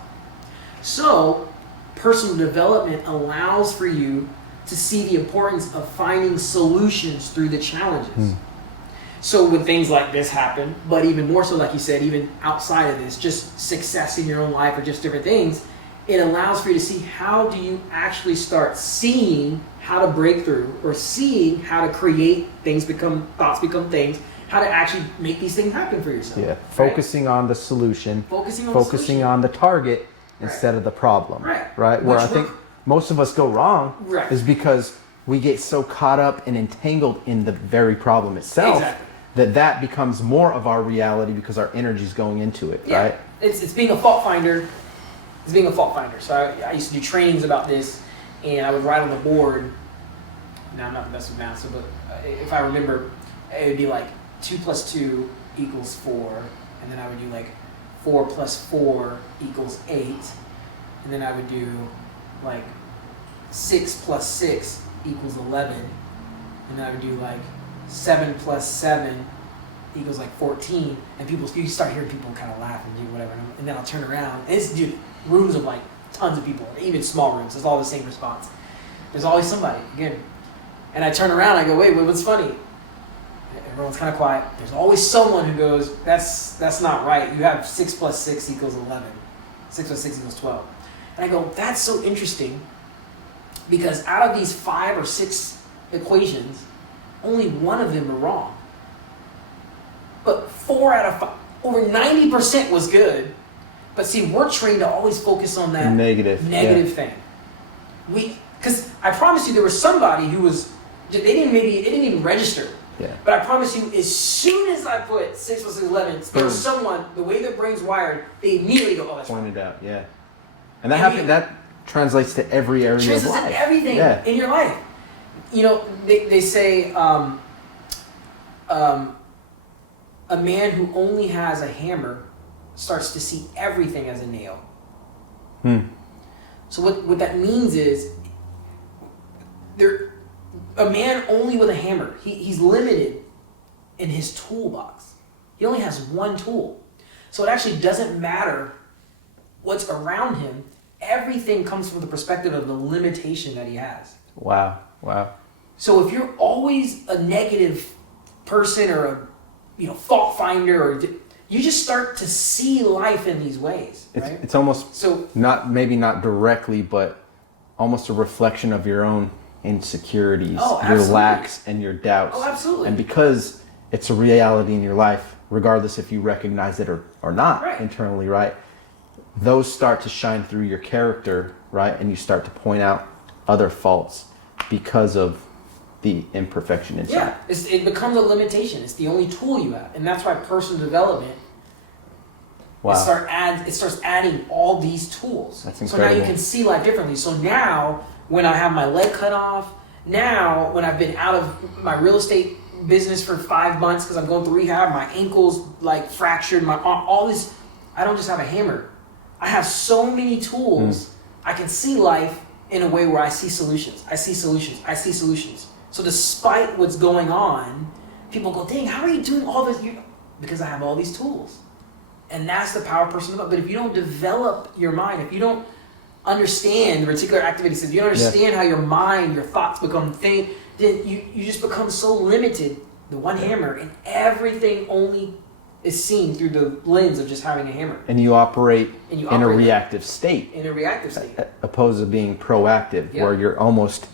So personal development allows for you to see the importance of finding solutions through the challenges. So when things like this happen, but even more so, like you said, even outside of this, just success in your own life or just different things, it allows for you to see how do you actually start seeing how to break through, or seeing how to create thoughts become things, how to actually make these things happen for yourself. Yeah, right? focusing on the solution, focusing on the target instead of the problem. Right? Where I think most of us go wrong is because we get so caught up and entangled in the very problem itself that becomes more of our reality because our energy is going into it, right? It's being a fault finder. It's being a fault finder. So I used to do trainings about this, and I would write on the board. Now, I'm not the best with math, but if I remember, it would be like 2 + 2 = 4, and then I would do like 4 + 4 = 8, and then I would do like 6 + 6 = 11, and then I would do like 7 + 7 = like 14, and you start hearing people kind of laugh and do whatever, and then I'll turn around, and it's rooms of like tons of people, even small rooms, it's all the same response. There's always somebody, again, and I turn around, I go, wait, what's funny? Everyone's kind of quiet. There's always someone who goes, that's not right. You have 6 + 6 = 11. 6 + 6 = 12. And I go, that's so interesting, because out of these 5 or 6 equations, only one of them are wrong. But 4 out of 5, over 90% was good. But see, we're trained to always focus on that negative thing. Because I promise you, there was somebody who was, it didn't even register. Yeah. But I promise you, as soon as I put 6 + 6 = 11, there was someone, the way their brain's wired, they immediately go, oh, that's pointed out, yeah. And that translates to every area of life. Translates to everything in your life. They say a man who only has a hammer starts to see everything as a nail. So what that means is, a man only with a hammer, he's limited in his toolbox. He only has one tool. So it actually doesn't matter what's around him. Everything comes from the perspective of the limitation that he has. Wow. So if you're always a negative person or a fault finder, you just start to see life in these ways. Right? It's almost not directly, but almost a reflection of your own insecurities, your lacks and your doubts. Oh, absolutely. And because it's a reality in your life, regardless if you recognize it or not internally, right? Those start to shine through your character, right? And you start to point out other faults because of the imperfection inside. Yeah, it becomes a limitation. It's the only tool you have. And that's why personal development, it starts adding all these tools. That's incredible. So now you can see life differently. So now, when I have my leg cut off, now when I've been out of my real estate business for 5 months because I'm going through rehab, my ankle's like fractured, my arm, all this, I don't just have a hammer. I have so many tools. I can see life in a way where I see solutions. I see solutions. So despite what's going on, people go, dang, how are you doing all this? Because I have all these tools. And that's the power of personal development. But if you don't develop your mind, if you don't understand the reticular activating system, you don't understand how your mind, your thoughts become thing, then you just become so limited. The one hammer, and everything only is seen through the lens of just having a hammer. And you operate in a reactive state. In a reactive state. Opposed to being proactive, where you're almost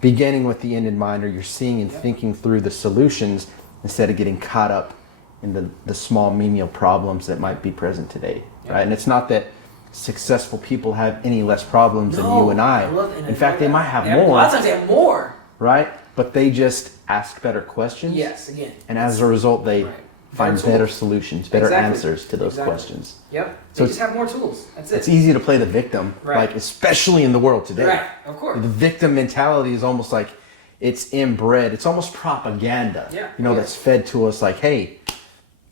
beginning with the end in mind, or you're seeing and thinking through the solutions instead of getting caught up in the small menial problems that might be present today. Right? And it's not that successful people have any less problems than you and I. In fact, they might have more. A lot of times they have more. Right? But they just ask better questions. Yes, again. And as a result, they find better solutions, better answers to those questions. Yep. So they just have more tools. That's it. It's easy to play the victim, like especially in the world today. Right, of course. The victim mentality is almost like it's inbred. It's almost propaganda. Yeah. That's fed to us like, hey,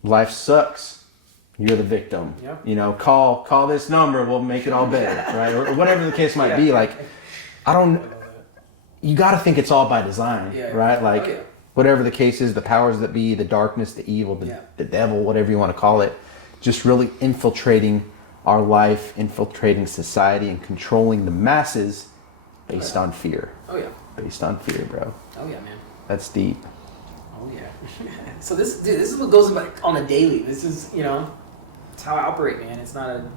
life sucks. You're the victim. Yep. Call this number. We'll make it all better, right? Or whatever the case might be. Like, you got to think it's all by design, right? Like, whatever the case is, the powers that be, the darkness, the evil, the devil, whatever you want to call it, just really infiltrating our life, infiltrating society, and controlling the masses based on fear. Oh, yeah. Based on fear, bro. Oh, yeah, man. That's deep. Oh, yeah. So this is what goes on a daily. This is, it's how I operate, man. It's not a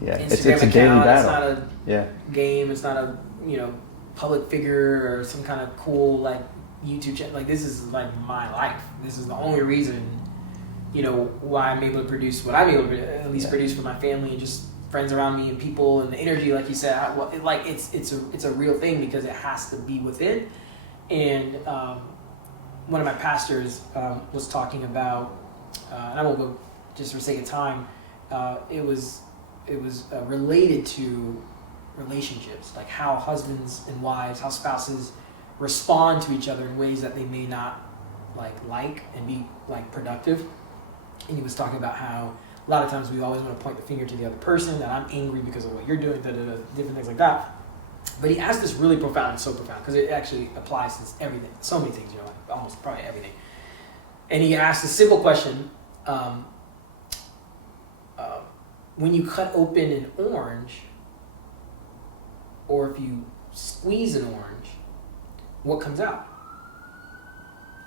it's Instagram a daily account. battle. It's not a game. It's not a, public figure or some kind of cool, like, YouTube channel. Like, this is like my life. This is the only reason, why I'm able to produce what I'm able to at least produce for my family and just friends around me and people and the energy, like you said. It's a real thing because it has to be within. And one of my pastors was talking about, and I won't go just for sake of time. It was related to relationships, like how husbands and wives, how spouses respond to each other in ways that they may not like and be like productive. And he was talking about how a lot of times we always want to point the finger to the other person, that I'm angry because of what you're doing, different things like that. But he asked this really profound, so profound, because it actually applies to everything, so many things, like almost probably everything. And he asked a simple question: when you cut open an orange, or if you squeeze an orange, what comes out?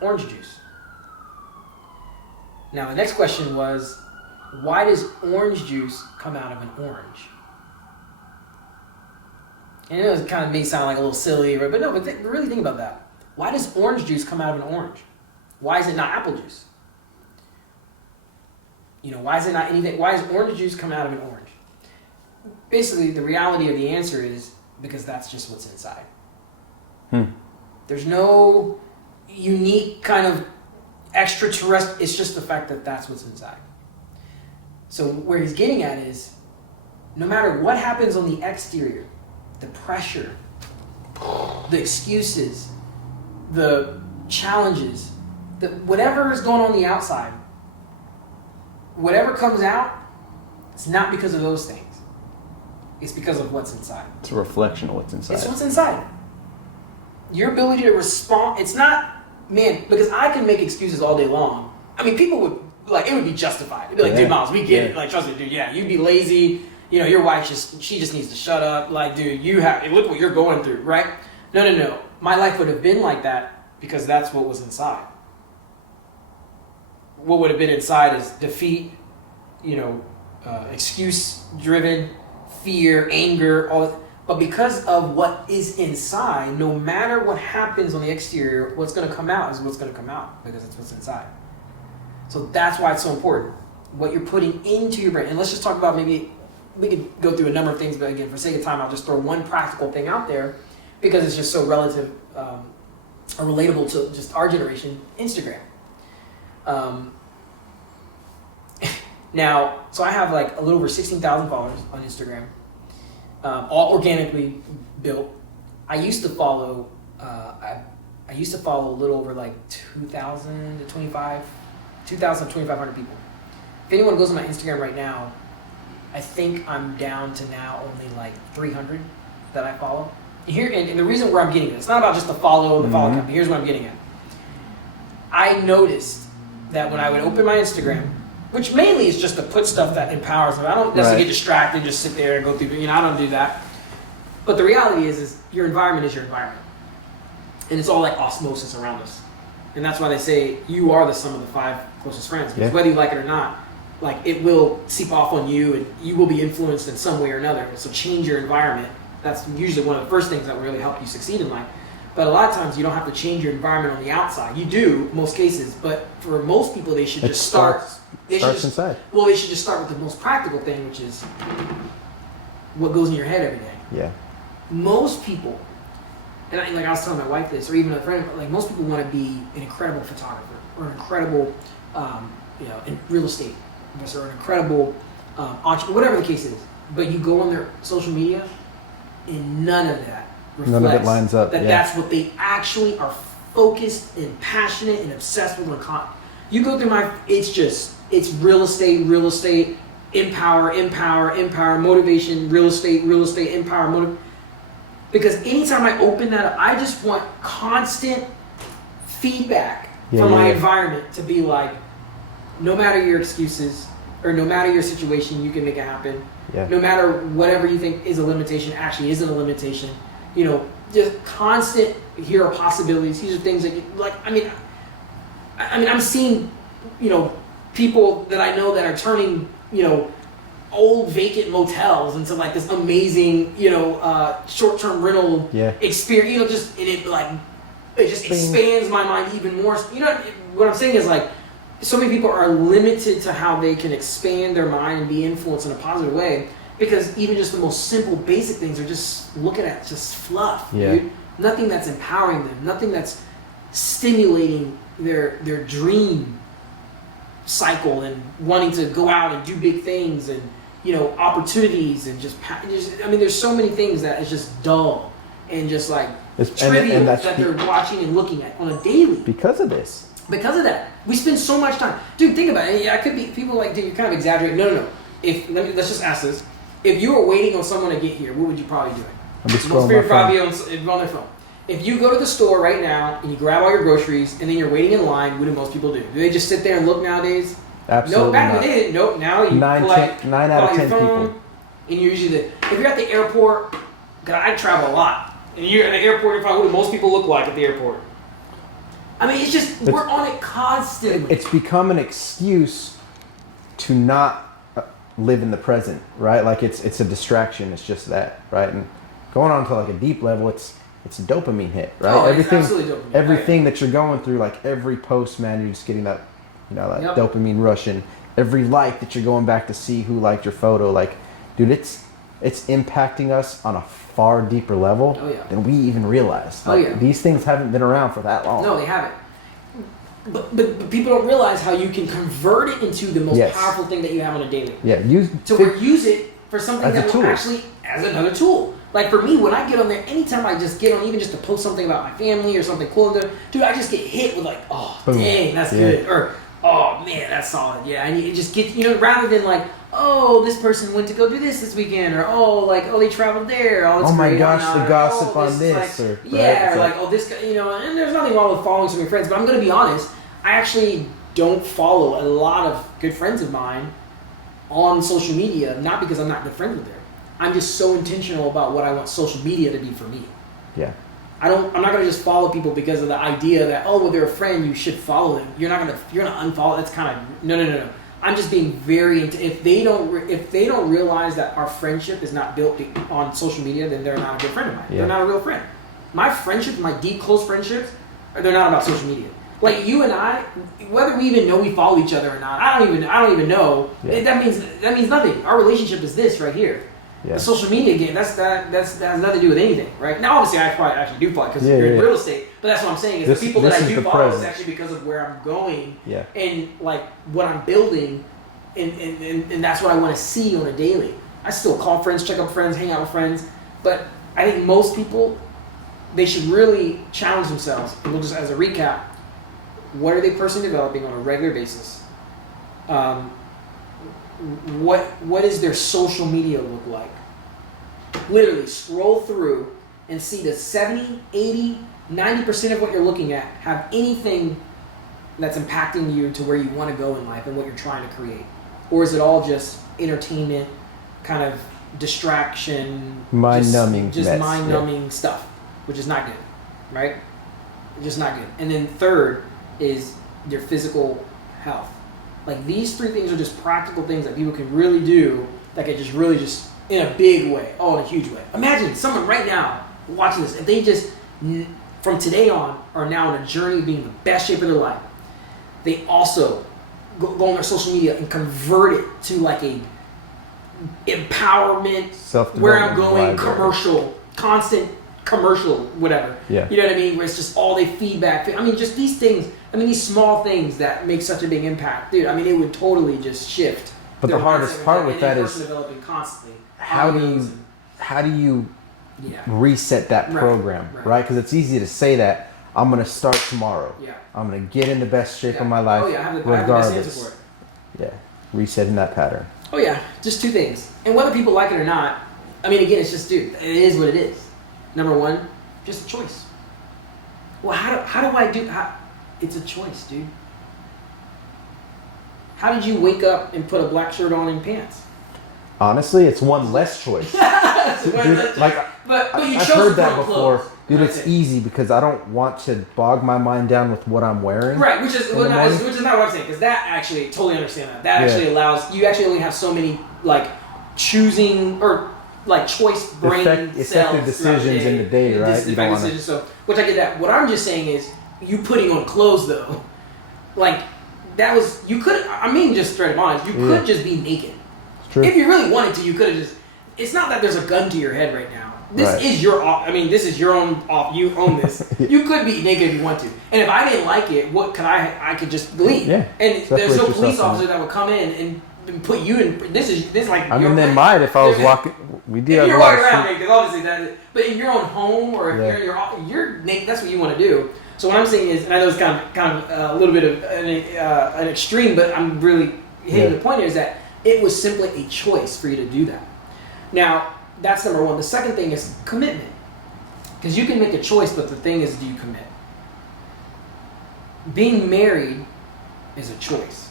Orange juice. Now the next question was, why does orange juice come out of an orange? And it kind of may sound like a little silly, right? But no, really think about that. Why does orange juice come out of an orange? Why is it not apple juice? Why is it not anything? Why is orange juice come out of an orange? Basically, the reality of the answer is because that's just what's inside. There's no unique kind of extraterrestrial. It's just the fact that that's what's inside. So where he's getting at is, no matter what happens on the exterior, the pressure, the excuses, the challenges, whatever is going on the outside, whatever comes out, it's not because of those things. It's because of what's inside. It's a reflection of what's inside. It's what's inside. Your ability to respond, it's not, because I can make excuses all day long. I mean, people would, it would be justified. It'd be like, dude, Myles, we get it. Like, trust me, dude, you'd be lazy. Your wife she just needs to shut up. Like, dude, look what you're going through, right? No. My life would have been like that because that's what was inside. What would have been inside is defeat, excuse-driven, fear, anger, all that. But because of what is inside, no matter what happens on the exterior, what's going to come out is what's going to come out because it's what's inside. So that's why it's so important. What you're putting into your brain. And let's just talk about, maybe we could go through a number of things, but again, for sake of time, I'll just throw one practical thing out there because it's just so relative or relatable to just our generation, Instagram. Now, so I have a little over 16,000 followers on Instagram, all organically built. I used to follow, I used to follow a little over 2,000 to 2,500 people. If anyone goes on my Instagram right now, I think I'm down to now only 300 that I follow. And the reason where I'm getting it's not about just the follow count, but here's what I'm getting at. I noticed that when I would open my Instagram, which mainly is just to put stuff that empowers them. I don't necessarily get distracted and just sit there and go through, I don't do that. But the reality is your environment is your environment. And it's all like osmosis around us. And that's why they say you are the sum of the 5 closest friends. Because whether you like it or not, like it will seep off on you and you will be influenced in some way or another. So change your environment. That's usually one of the first things that will really help you succeed in life. But a lot of times you don't have to change your environment on the outside. You do, in most cases. But for most people, they should just start. Starts inside. Well, they should just start with the most practical thing, which is what goes in your head every day. Yeah. Most people, and I was telling my wife this, or even a friend, like most people want to be an incredible photographer or an incredible, in real estate investor or an incredible entrepreneur, whatever the case is. But you go on their social media, and none of that reflects none of it lines up. That's what they actually are focused and passionate and obsessed with. You go through it's real estate, empower, motivation, real estate, empower, because anytime I open that up, I just want constant feedback from my environment to be like, no matter your excuses or no matter your situation, you can make it happen. Yeah. No matter whatever you think is a limitation, actually isn't a limitation. Just constant, here are possibilities. These are things that you like. I mean, I'm seeing, people that I know that are turning, old vacant motels into like this amazing, short-term rental experience. It just expands my mind even more. What I'm saying is like, so many people are limited to how they can expand their mind and be influenced in a positive way because even just the most simple, basic things are just looking at just fluff, dude. Nothing that's empowering them, nothing that's stimulating their dream cycle and wanting to go out and do big things and opportunities and there's so many things that is just dull and just like trivial that they're watching and looking at on a daily because of this. Because of that, we spend so much time, dude. Think about it. I could be people like, dude, you're kind of exaggerating. No. Let's just ask this: if you were waiting on someone to get here, what would you probably do? I'd be scrolling on their phone. If you go to the store right now and you grab all your groceries and then you're waiting in line, what do most people do? Do they just sit there and look nowadays? Absolutely. No, back when they didn't. Nope. Now you 9 out of 10 people. And you're usually if you're at the airport, God, I travel a lot, and you're at the airport, you're what do most people look like at the airport? I mean, we're on it constantly. It's become an excuse to not live in the present, right? Like it's a distraction. It's just that, right? And going on to like a deep level, it's a dopamine hit, right? Oh, everything that you're going through, like every post, man, you're just getting that, dopamine rush, and every like that you're going back to see who liked your photo, like, dude, it's impacting us on a far deeper level than we even realized. Like, these things haven't been around for that long. No, they haven't. But people don't realize how you can convert it into the most powerful thing that you have on a daily. Yeah, use it for something that will actually as another tool. Like for me, when I get on there, anytime I just get on, even just to post something about my family or something cool, dude, I just get hit with like, oh, boom. Dang, that's good, or oh man, that's solid. Yeah, and you just get, rather than like, oh, this person went to go do this weekend, or they traveled there. Oh my gosh, the gossip on this, or this guy, and there's nothing wrong with following some of your friends, but I'm gonna be honest, I actually don't follow a lot of good friends of mine on social media, not because I'm not good friends with them. I'm just so intentional about what I want social media to be for me. Yeah. I'm not gonna just follow people because of the idea that they're a friend, you should follow them. You're gonna unfollow. That's kind of no. I'm just being very if they don't realize that our friendship is not built on social media, then they're not a good friend of mine. Yeah. They're not a real friend. My friendships, my deep close friendships, they're not about social media. Like you and I, whether we even know we follow each other or not, I don't even know. Yeah. That means nothing. Our relationship is this right here. Yeah. The social media game, that has nothing to do with anything, right? Now, obviously, I probably actually do follow because you're in real estate, but that's what I'm saying is the people that I do follow is actually because of where I'm going and like what I'm building, and that's what I want to see on a daily. I still call friends, check up friends, hang out with friends, but I think most people, they should really challenge themselves. And we'll just, as a recap, what are they personally developing on a regular basis? What does their social media look like? Literally scroll through and see the 70, 80, 90% of what you're looking at have anything that's impacting you to where you want to go in life and what you're trying to create? Or is it all just entertainment, kind of distraction, mind-numbing just mind-numbing stuff, which is not good, right? Just not good. And then third is your physical health. Like these three things are just practical things that people can really do that could just really just in a big way, in a huge way. Imagine someone right now watching this, if they just from today on are now in a journey of being in the best shape of their life. They also go on their social media and convert it to like a empowerment, where I'm going, commercial, constant commercial, whatever. Yeah. You know what I mean? Where it's just all they feedback. I mean, just these things. I mean, these small things that make such a big impact, dude. I mean, it would totally just shift. But the hardest part with that is developing constantly. How do you reset that program, right? Because it's easy to say that I'm going to start tomorrow. Yeah. I'm going to get in the best shape of my life, I have the regardless. best answer for it. Yeah, resetting that pattern. Oh yeah, just two things. And whether people like it or not, I mean, again, it's just, dude, it is what it is. Number one, just a choice. Well, how do I do? It's a choice, dude. How did you wake up and put a black shirt on and pants? Honestly, it's one less choice. Dude, like, but you I've chose heard to that put before. clothes. Dude, it's easy because I don't want to bog my mind down with what I'm wearing. Right, which is not what I'm saying, because that actually, totally understand that. That actually allows, you actually only have so many, like, choosing, or, like, choice brain effective decisions in the day, right? Effective decisions, so, which I get that. What I'm just saying is, you putting on clothes, though, like, that was, you could, I mean, just straight up honest, you could just be naked. It's true. If you really wanted to, you could have just, it's not that there's a gun to your head right now. This is your off. I mean, this is your own off. You own this. You could be naked if you want to. And if I didn't like it, what could I could just leave. Yeah. And there's no police officer that would come in and put you in. This is like. I mean, they might if I was walking. We do have a lot of. You're walking around because obviously that. But in your own home or if you're naked, that's what you want to do. So what I'm saying is, and I know it's kind of a little bit of an extreme, but I'm really hitting the point here is that it was simply a choice for you to do that. Now. That's number one. The second thing is commitment. Because you can make a choice, but the thing is, do you commit? Being married is a choice.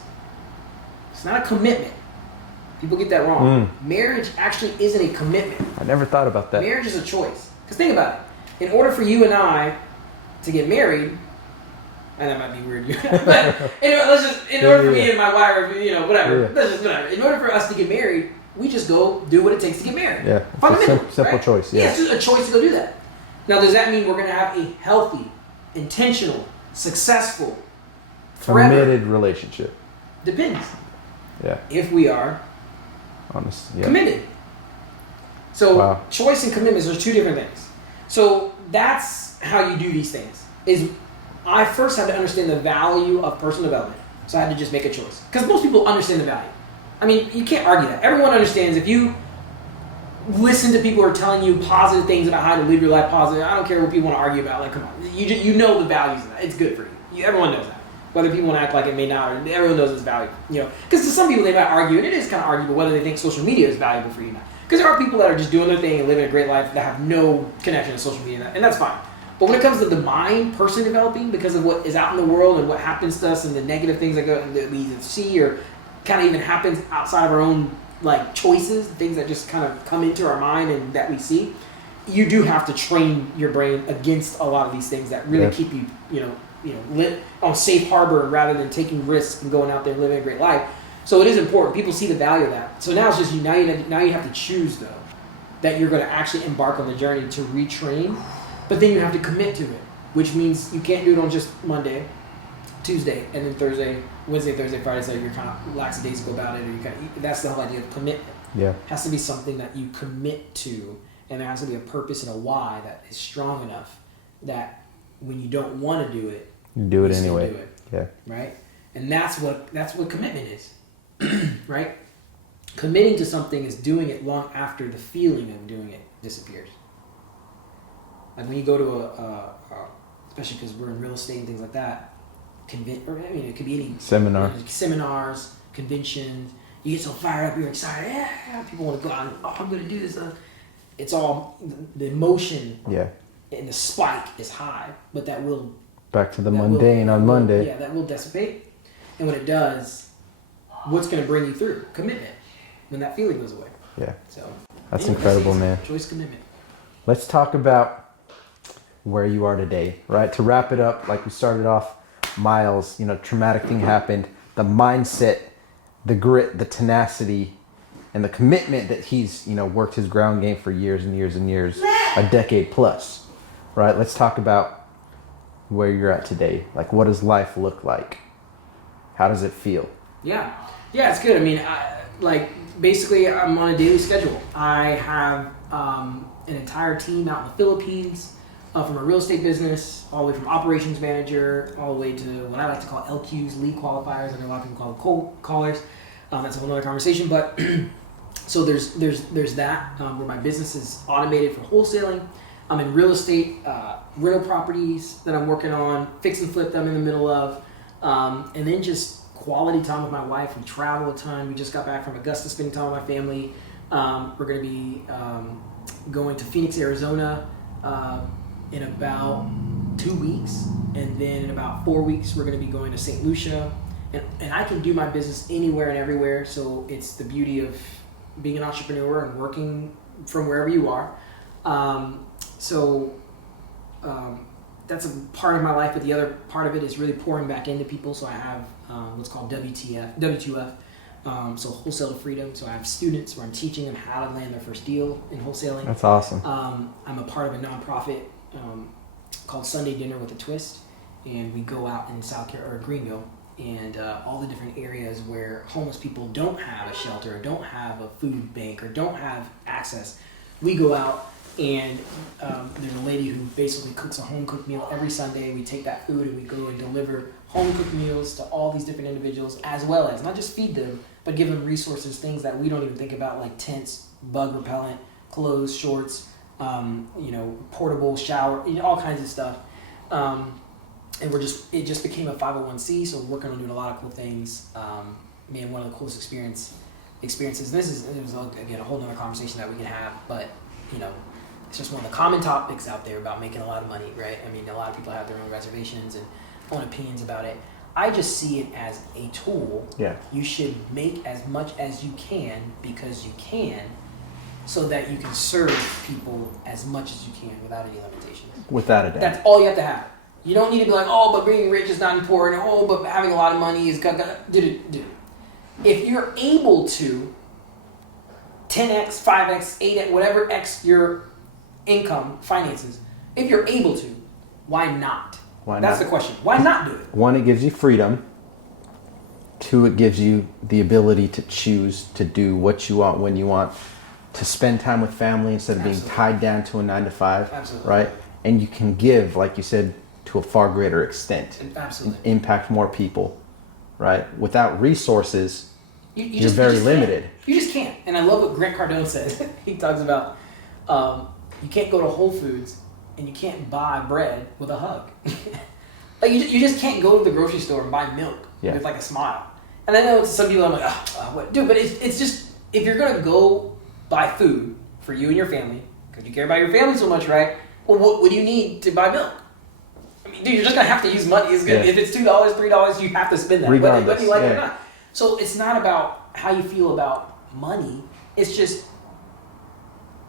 It's not a commitment. People get that wrong. Marriage actually isn't a commitment. I never thought about that. Marriage is a choice. Because think about it. In order for you and I to get married, and that might be weird, but in order for me and my wife, whatever. Whatever. In order for us to get married, we just go do what it takes to get married. Yeah, fundamentally, simple choice. Yeah, it's just a choice to go do that. Now, does that mean we're going to have a healthy, intentional, successful, forever committed relationship? Depends. Yeah. If we are committed. So choice and commitments are two different things. So that's how you do these things. Is I first had to understand the value of personal development. So I had to just make a choice. Because most people understand the value. I mean, you can't argue that. Everyone understands if you listen to people who are telling you positive things about how to live your life positive. I don't care what people want to argue about. Like, come on. You know the values of that. It's good for you. Everyone knows that. Whether people want to act like it may not, or everyone knows its value. Because to some people they might argue, and it is kind of arguable whether they think social media is valuable for you or not. Because there are people that are just doing their thing and living a great life that have no connection to social media, and that's fine. But when it comes to the mind person developing, because of what is out in the world and what happens to us and the negative things that we either see or kind of even happens outside of our own like choices, things that just kind of come into our mind and that we see, you do have to train your brain against a lot of these things that really keep you, lit on safe harbor rather than taking risks and going out there and living a great life. So it is important. People see the value of that. So now it's just now you have to choose though that you're going to actually embark on the journey to retrain, but then you have to commit to it, which means you can't do it on just Monday, Tuesday, and then Wednesday, Thursday, Friday, so you're kind of lackadaisical about it, or that's the whole idea of commitment. Yeah. It has to be something that you commit to, and there has to be a purpose and a why that is strong enough that when you don't want to do it, you do it anyway. Do it, yeah. Right? And that's what commitment is. Right? Committing to something is doing it long after the feeling of doing it disappears. Like when you go to especially because we're in real estate and things like that, it could be any seminars, conventions. You get so fired up, you're excited. Yeah, people want to go out and I'm going to do this. It's all the emotion and the spike is high, but that will Back to the mundane on Monday. Yeah, that will dissipate. And when it does, what's going to bring you through? Commitment. When that feeling goes away. Yeah. So that's incredible, man. Choice, commitment. Let's talk about where you are today, right? To wrap it up, like we started off, Myles, traumatic thing happened. The mindset, the grit, the tenacity, and the commitment that he's, worked his ground game for years and years and years, a decade plus, right? Let's talk about where you're at today. Like, what does life look like? How does it feel? Yeah, it's good. I mean, basically, I'm on a daily schedule. I have an entire team out in the Philippines, from a real estate business, all the way from operations manager, all the way to what I like to call LQs, lead qualifiers. I know a lot of people call them cold callers. That's a whole other conversation. But so there's that where my business is automated for wholesaling. I'm in real estate, rental properties that I'm working on, fix and flip that I'm in the middle of, and then just quality time with my wife. We travel a ton. We just got back from Augusta, spending time with my family. We're going to be going to Phoenix, Arizona in about 2 weeks, and then in about 4 weeks we're going to be going to St. Lucia, and I can do my business anywhere and everywhere. So it's the beauty of being an entrepreneur and working from wherever you are. That's a part of my life, but the other part of it is really pouring back into people. So I have what's called W2F, so wholesale to freedom. So I have students where I'm teaching them how to land their first deal in wholesaling. That's awesome. I'm a part of a nonprofit called Sunday Dinner with a Twist, and we go out in Greenville, and all the different areas where homeless people don't have a shelter, don't have a food bank, or don't have access. We go out, and there's a lady who basically cooks a home-cooked meal every Sunday. We take that food and we go and deliver home-cooked meals to all these different individuals, as well as not just feed them, but give them resources, things that we don't even think about, like tents, bug repellent, clothes, shorts, portable shower, all kinds of stuff. And it just became a 501c, so we're working on doing a lot of cool things. One of the coolest experiences, and it was again a whole nother conversation that we can have, but it's just one of the common topics out there about making a lot of money, right? I mean, a lot of people have their own reservations and own opinions about it. I just see it as a tool. Yeah. You should make as much as you can because you can, so that you can serve people as much as you can without any limitations. Without a doubt. That's all you have to have. You don't need to be like, oh, but being rich is not important. Oh, but having a lot of money is dude. If you're able to 10x, 5x, 8x, whatever x your income finances, if you're able to, why not? That's the question. Why not do it? One, it gives you freedom. Two, it gives you the ability to choose to do what you want when you want, to spend time with family instead of being tied down to a 9 to 5. Absolutely. Right? And you can give, like you said, to a far greater extent. Absolutely. And impact more people. Right? Without resources, you're very limited. You just can't. And I love what Grant Cardone says. He talks about you can't go to Whole Foods and you can't buy bread with a hug. Like you just can't go to the grocery store and buy milk with like a smile. And I know to some people I'm like, what? Dude, but it's just, if you're going to go buy food for you and your family, because you care about your family so much, right? Well, what do you need to buy milk? I mean, dude, you're just going to have to use money. It's good. If it's $2, $3, you have to spend that. Regardless. Whether you like it or not. So it's not about how you feel about money. It's just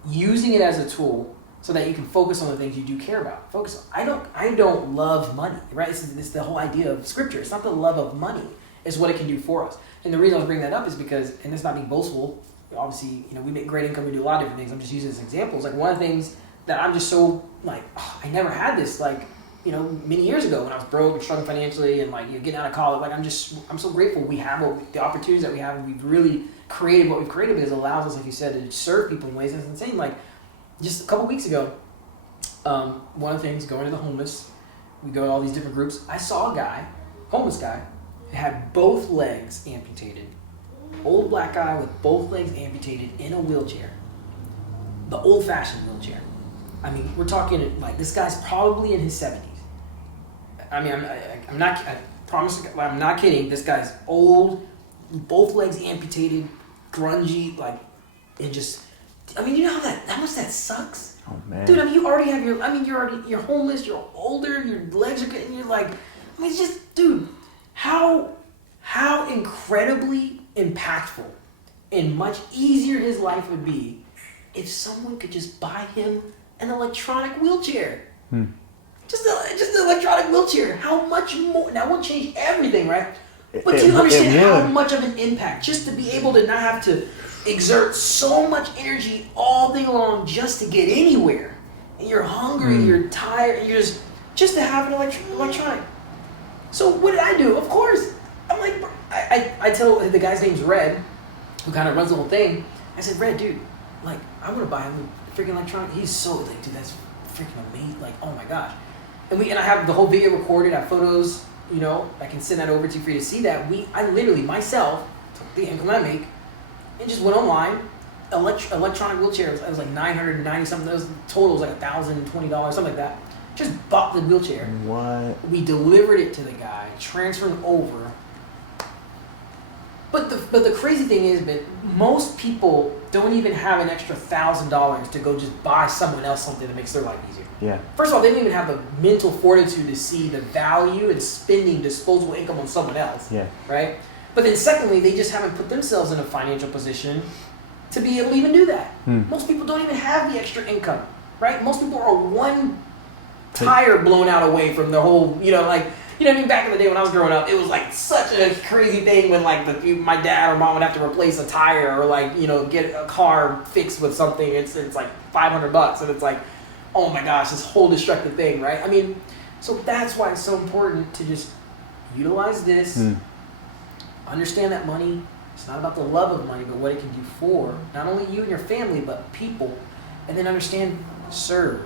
using it as a tool so that you can focus on the things you do care about. Focus on. I don't love money, right? It's the whole idea of scripture. It's not the love of money. It's what it can do for us. And the reason I was bringing that up is because, and it's not being boastful, obviously, we make great income, we do a lot of different things. I'm just using this as examples. Like one of the things that I'm just so I never had this many years ago when I was broke and struggling financially and getting out of college. I'm so grateful we have the opportunities that we have, and we've really created what we've created because it allows us, like you said, to serve people in ways that's insane. Like just a couple weeks ago, one of the things, going to the homeless, we go to all these different groups. I saw a guy, homeless guy, that had both legs amputated. Old black guy with both legs amputated in a wheelchair. The old-fashioned wheelchair. I mean, we're talking this guy's probably in his 70s. I mean, I'm not. I promise, I'm not kidding. This guy's old, both legs amputated, grungy, and just. I mean, you know how much that sucks. Oh man. Dude, I mean, you already have you're homeless, you're older, your legs are getting, you're like, I mean, it's just, dude, how incredibly impactful and much easier his life would be if someone could just buy him an electronic wheelchair. Just an electronic wheelchair. How much more? Now, it won't change everything, right? But do you understand how much of an impact just to be able to not have to exert so much energy all day long just to get anywhere? And you're hungry, you're tired, and you're just to have an electronic. So what did I do? Of course, I'm like, I tell the guy's name's Red, who kind of runs the whole thing. I said, Red, dude, like, I want to buy him a freaking electronic. He's so like, dude, that's freaking amazing. Like, oh my gosh. And I have the whole video recorded. I have photos. You know, I can send that over to you for you to see that. I literally myself took the income I make and just went online. Electronic wheelchair. It was like $990 something. Those total was like $1,020, something like that. Just bought the wheelchair. What? We delivered it to the guy, transferred over. But the crazy thing is that most people don't even have an extra $1,000 to go just buy someone else something that makes their life easier. Yeah. First of all, they don't even have the mental fortitude to see the value in spending disposable income on someone else. Yeah. Right? But then secondly, they just haven't put themselves in a financial position to be able to even do that. Most people don't even have the extra income. Right? Most people are one tire blown out away from the whole, you know what I mean? Back in the day when I was growing up, it was like such a crazy thing when like my dad or mom would have to replace a tire or like, get a car fixed with something. It's like $500 and it's like, oh my gosh, this whole destructive thing, right? I mean, so that's why it's so important to just utilize this, understand that money, it's not about the love of money, but what it can do for not only you and your family, but people, and then understand, serve,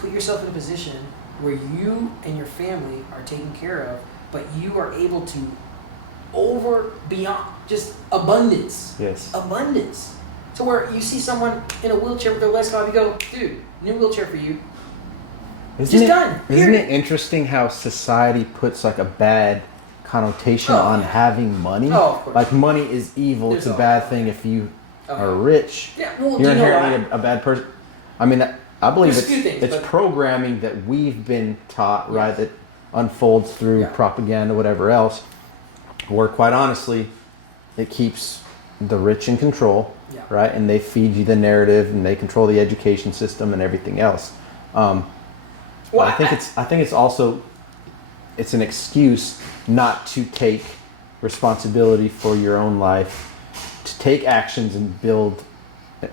put yourself in a position where you and your family are taken care of, but you are able to beyond just abundance. Yes. Abundance. To where you see someone in a wheelchair with their legs cut off, you go, dude, new wheelchair for you. Done. Isn't it interesting how society puts like a bad connotation on having money? Oh, of course. Like money is evil. It's a bad thing if you are rich. Yeah, well, You're inherently a bad person. I mean, I believe it's programming that we've been taught, right, that unfolds through propaganda, whatever else, where quite honestly, it keeps the rich in control, right, and they feed you the narrative and they control the education system and everything else. I think it's also an excuse not to take responsibility for your own life, to take actions and build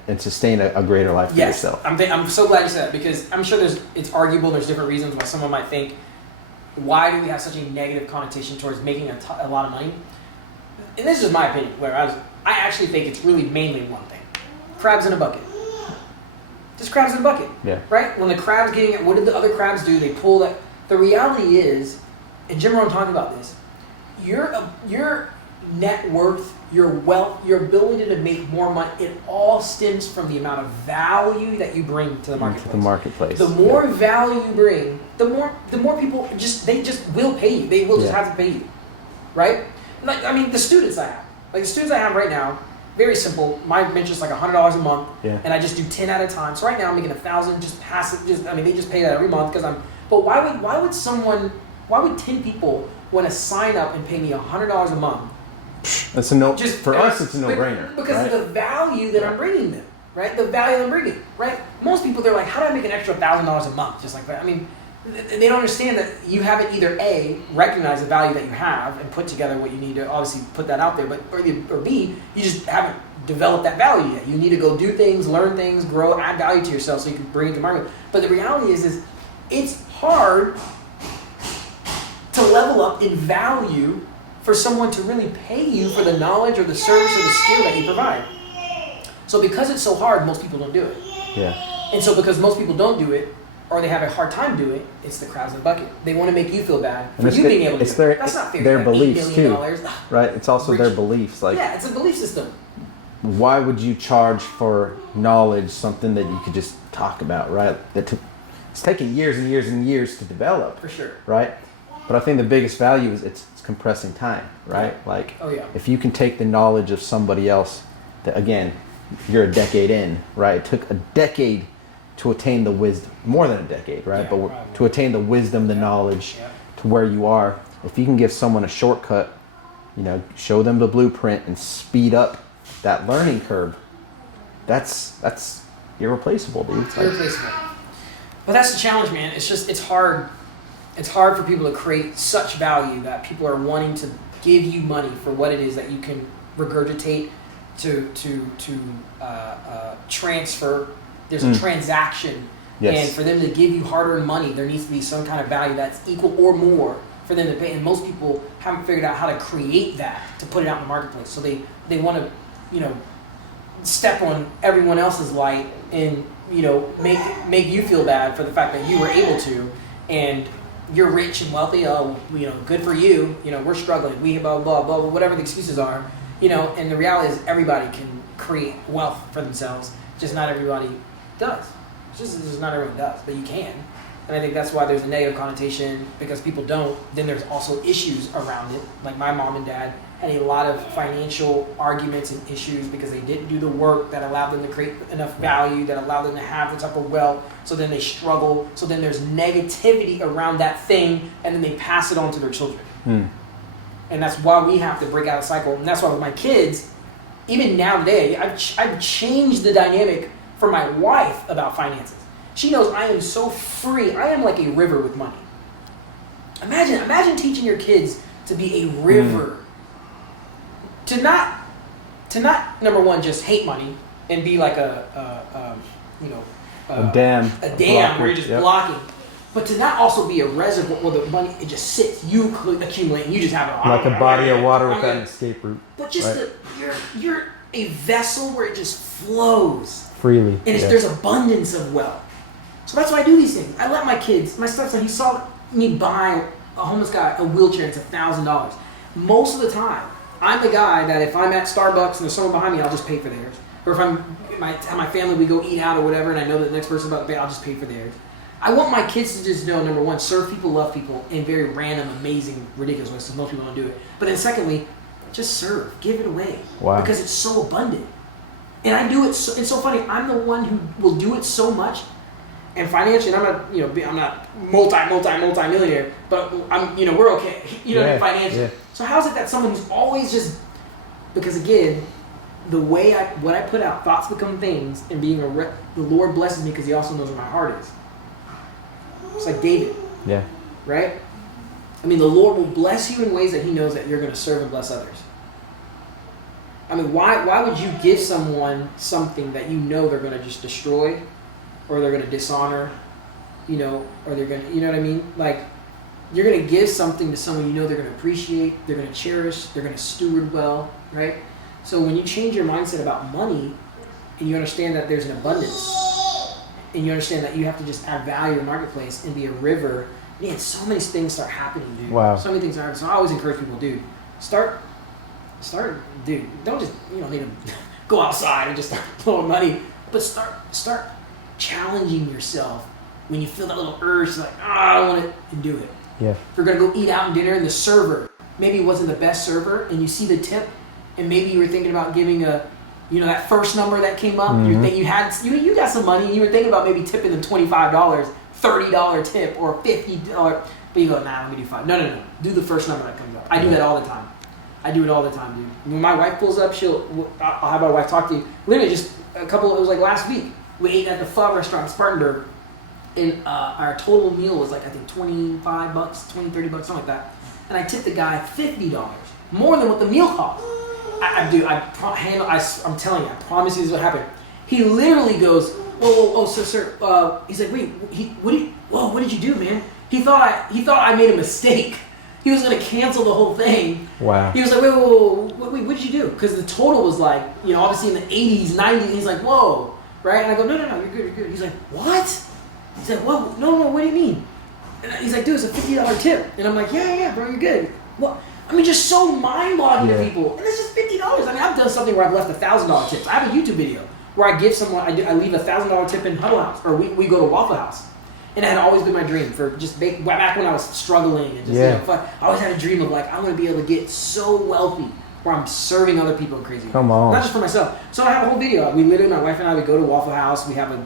and sustain a greater life for yourself. I'm so glad you said that, because I'm sure it's arguable. There's different reasons why someone might think, why do we have such a negative connotation towards making a lot of money? And this is my opinion, where I actually think it's really mainly one thing: crabs in a bucket. Just crabs in a bucket. Yeah. Right? When the crab's getting it, what did the other crabs do? They pull that. The reality is, and Jim Rohn talked about this, your net worth, your wealth, your ability to make more money, it all stems from the amount of value that you bring to the marketplace. The more value you bring, the more people just will pay you. They will just have to pay you. Right? Like, I mean, the students I have right now, very simple. My bench is like $100 a month, and I just do 10 at a time. So right now I'm making $1,000. Just pass it. They just pay that every month because I'm. But why would 10 people want to sign up and pay me $100 a month? That's a no. Just for us, it's a no-brainer. Because of the value that I'm bringing them, right? The value I'm bringing, right? Most people, they're like, how do I make an extra $1,000 a month? Just like that. I mean, they don't understand that you haven't either A, recognized the value that you have and put together what you need to obviously put that out there, or B, you just haven't developed that value yet. You need to go do things, learn things, grow, add value to yourself so you can bring it to market. But the reality is it's hard to level up in value for someone to really pay you for the knowledge or the service or the skill that you provide. So because it's so hard, most people don't do it. Yeah. And so because most people don't do it, or they have a hard time doing it, it's the crabs in the bucket. They want to make you feel bad for you being able to do it. That's not fair. Their beliefs too, right? It's also their beliefs. Like, yeah, it's a belief system. Why would you charge for knowledge something that you could just talk about, right? It's taken years and years and years to develop. For sure. Right? But I think the biggest value is it's compressing time, right? Like, if you can take the knowledge of somebody else that, again, you're a decade in, right? It took a decade to attain the wisdom, more than a decade, right? Yeah, But probably. to attain the wisdom, the knowledge to where you are. If you can give someone a shortcut, show them the blueprint and speed up that learning curve, that's irreplaceable, dude. It's irreplaceable. But that's the challenge, man. It's hard. It's hard for people to create such value that people are wanting to give you money for what it is that you can regurgitate to transfer. There's a transaction. Yes. And for them to give you hard-earned money, there needs to be some kind of value that's equal or more for them to pay. And most people haven't figured out how to create that, to put it out in the marketplace. So they want to, step on everyone else's light and, make you feel bad for the fact that you were able to, and you're rich and wealthy. Oh, good for you. We're struggling. We blah, blah, blah, blah, whatever the excuses are, and the reality is everybody can create wealth for themselves. Just not everybody does. Just not everyone does, but you can. And I think that's why there's a negative connotation, because people don't. Then there's also issues around it. Like my mom and dad had a lot of financial arguments and issues because they didn't do the work that allowed them to create enough value, that allowed them to have the type of wealth. So then they struggle. So then there's negativity around that thing, and then they pass it on to their children. And that's why we have to break out a cycle. And that's why with my kids, even now today, I've changed the dynamic for my wife about finances. She knows I am so free. I am like a river with money. Imagine teaching your kids to be a river. To not number one, just hate money and be like a dam where you're just blocking. But to not also be a reservoir where the money, it just sits, you accumulate, and you just have it. Like a body of water without an escape route. But just you're a vessel where it just flows freely, and there's abundance of wealth. So that's why I do these things. I let my kids. My stepson, he saw me buy a homeless guy a wheelchair. It's $1,000. Most of the time, I'm the guy that if I'm at Starbucks and there's someone behind me, I'll just pay for theirs. Or if I'm my family, we go eat out or whatever, and I know that the next person's about to pay, I'll just pay for theirs. I want my kids to just know, number one, serve people, love people in very random, amazing, ridiculous ways, because most people don't do it. But then secondly, just serve. Give it away. Wow. Because it's so abundant. And I do it, it's so funny, I'm the one who will do it so much. And financially, and I'm not multi-millionaire, but we're okay, financially. Yeah. So how's it that someone who's always just, because again, the way what I put out, thoughts become things, and being the Lord blesses me because He also knows where my heart is. It's like David. Yeah. Right? I mean, the Lord will bless you in ways that He knows that you're going to serve and bless others. I mean, why would you give someone something that you know they're going to just destroy, or they're going to dishonor, or they're going to, you know what I mean? Like, you're going to give something to someone you know they're going to appreciate, they're going to cherish, they're going to steward well, right? So when you change your mindset about money, and you understand that there's an abundance, and you understand that you have to just add value in the marketplace and be a river, man, so many things start happening, dude. Wow. So many things are happening. So I always encourage people, dude, start, dude, don't just, need to go outside and just start blowing money, but start challenging yourself when you feel that little urge, like, I don't want it, and do it. Yeah. If you're going to go eat out and dinner, and the server maybe wasn't the best server, and you see the tip, and maybe you were thinking about giving that first number that came up, you got some money, and you were thinking about maybe tipping them $25, $30 tip, or $50, but you go, nah, let me do $5. No. Do the first number that comes up. I do that all the time. I do it all the time, dude. When my wife pulls up, I'll have my wife talk to you. Literally just it was like last week. We ate at the pho restaurant in Spartanburg, and our total meal was like, I think $25, $20, $30, something like that. And I tipped the guy $50, more than what the meal cost. I'm telling you, I promise you this is what happened. He literally goes, whoa, sir. He's like, wait, what did you do, man? He thought I made a mistake. He was going to cancel the whole thing. Wow. He was like, wait, what did you do? Because the total was like, obviously in the 80s, 90s. He's like, whoa, right? And I go, no, you're good. He's like, what? He's like, whoa, no, what do you mean? And he's like, dude, it's a $50 tip. And I'm like, yeah, bro, you're good. What? I mean, just so mind-boggling to people. And it's just $50. I mean, I've done something where I've left $1,000 tips. I have a YouTube video where I give someone, I leave $1,000 tip in Huddle House, or we go to Waffle House. And it had always been my dream for just back when I was struggling and just I always had a dream of like, I want to be able to get so wealthy where I'm serving other people in crazy ways. Come on. Not just for myself. So I have a whole video. We literally, my wife and I, we go to Waffle House. We have a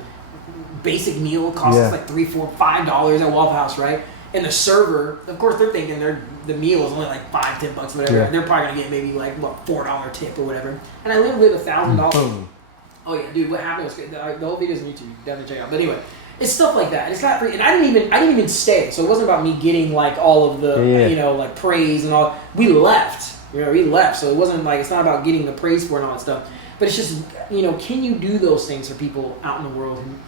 basic meal costs us like $3, $4, $5 at Waffle House, right? And the server, of course, they're thinking the meal is only like $5, $10, whatever. Yeah. And they're probably gonna get maybe like what $4 tip or whatever. And I live with $1,000. Oh yeah, dude, what happened was the whole video's on YouTube. You definitely check it out. But anyway, it's stuff like that. It's not free, and I didn't even stay. So it wasn't about me getting like all of the like praise and all. We left. We left. So it wasn't like it's not about getting the praise for it and all that stuff. But it's just can you do those things for people out in the world? And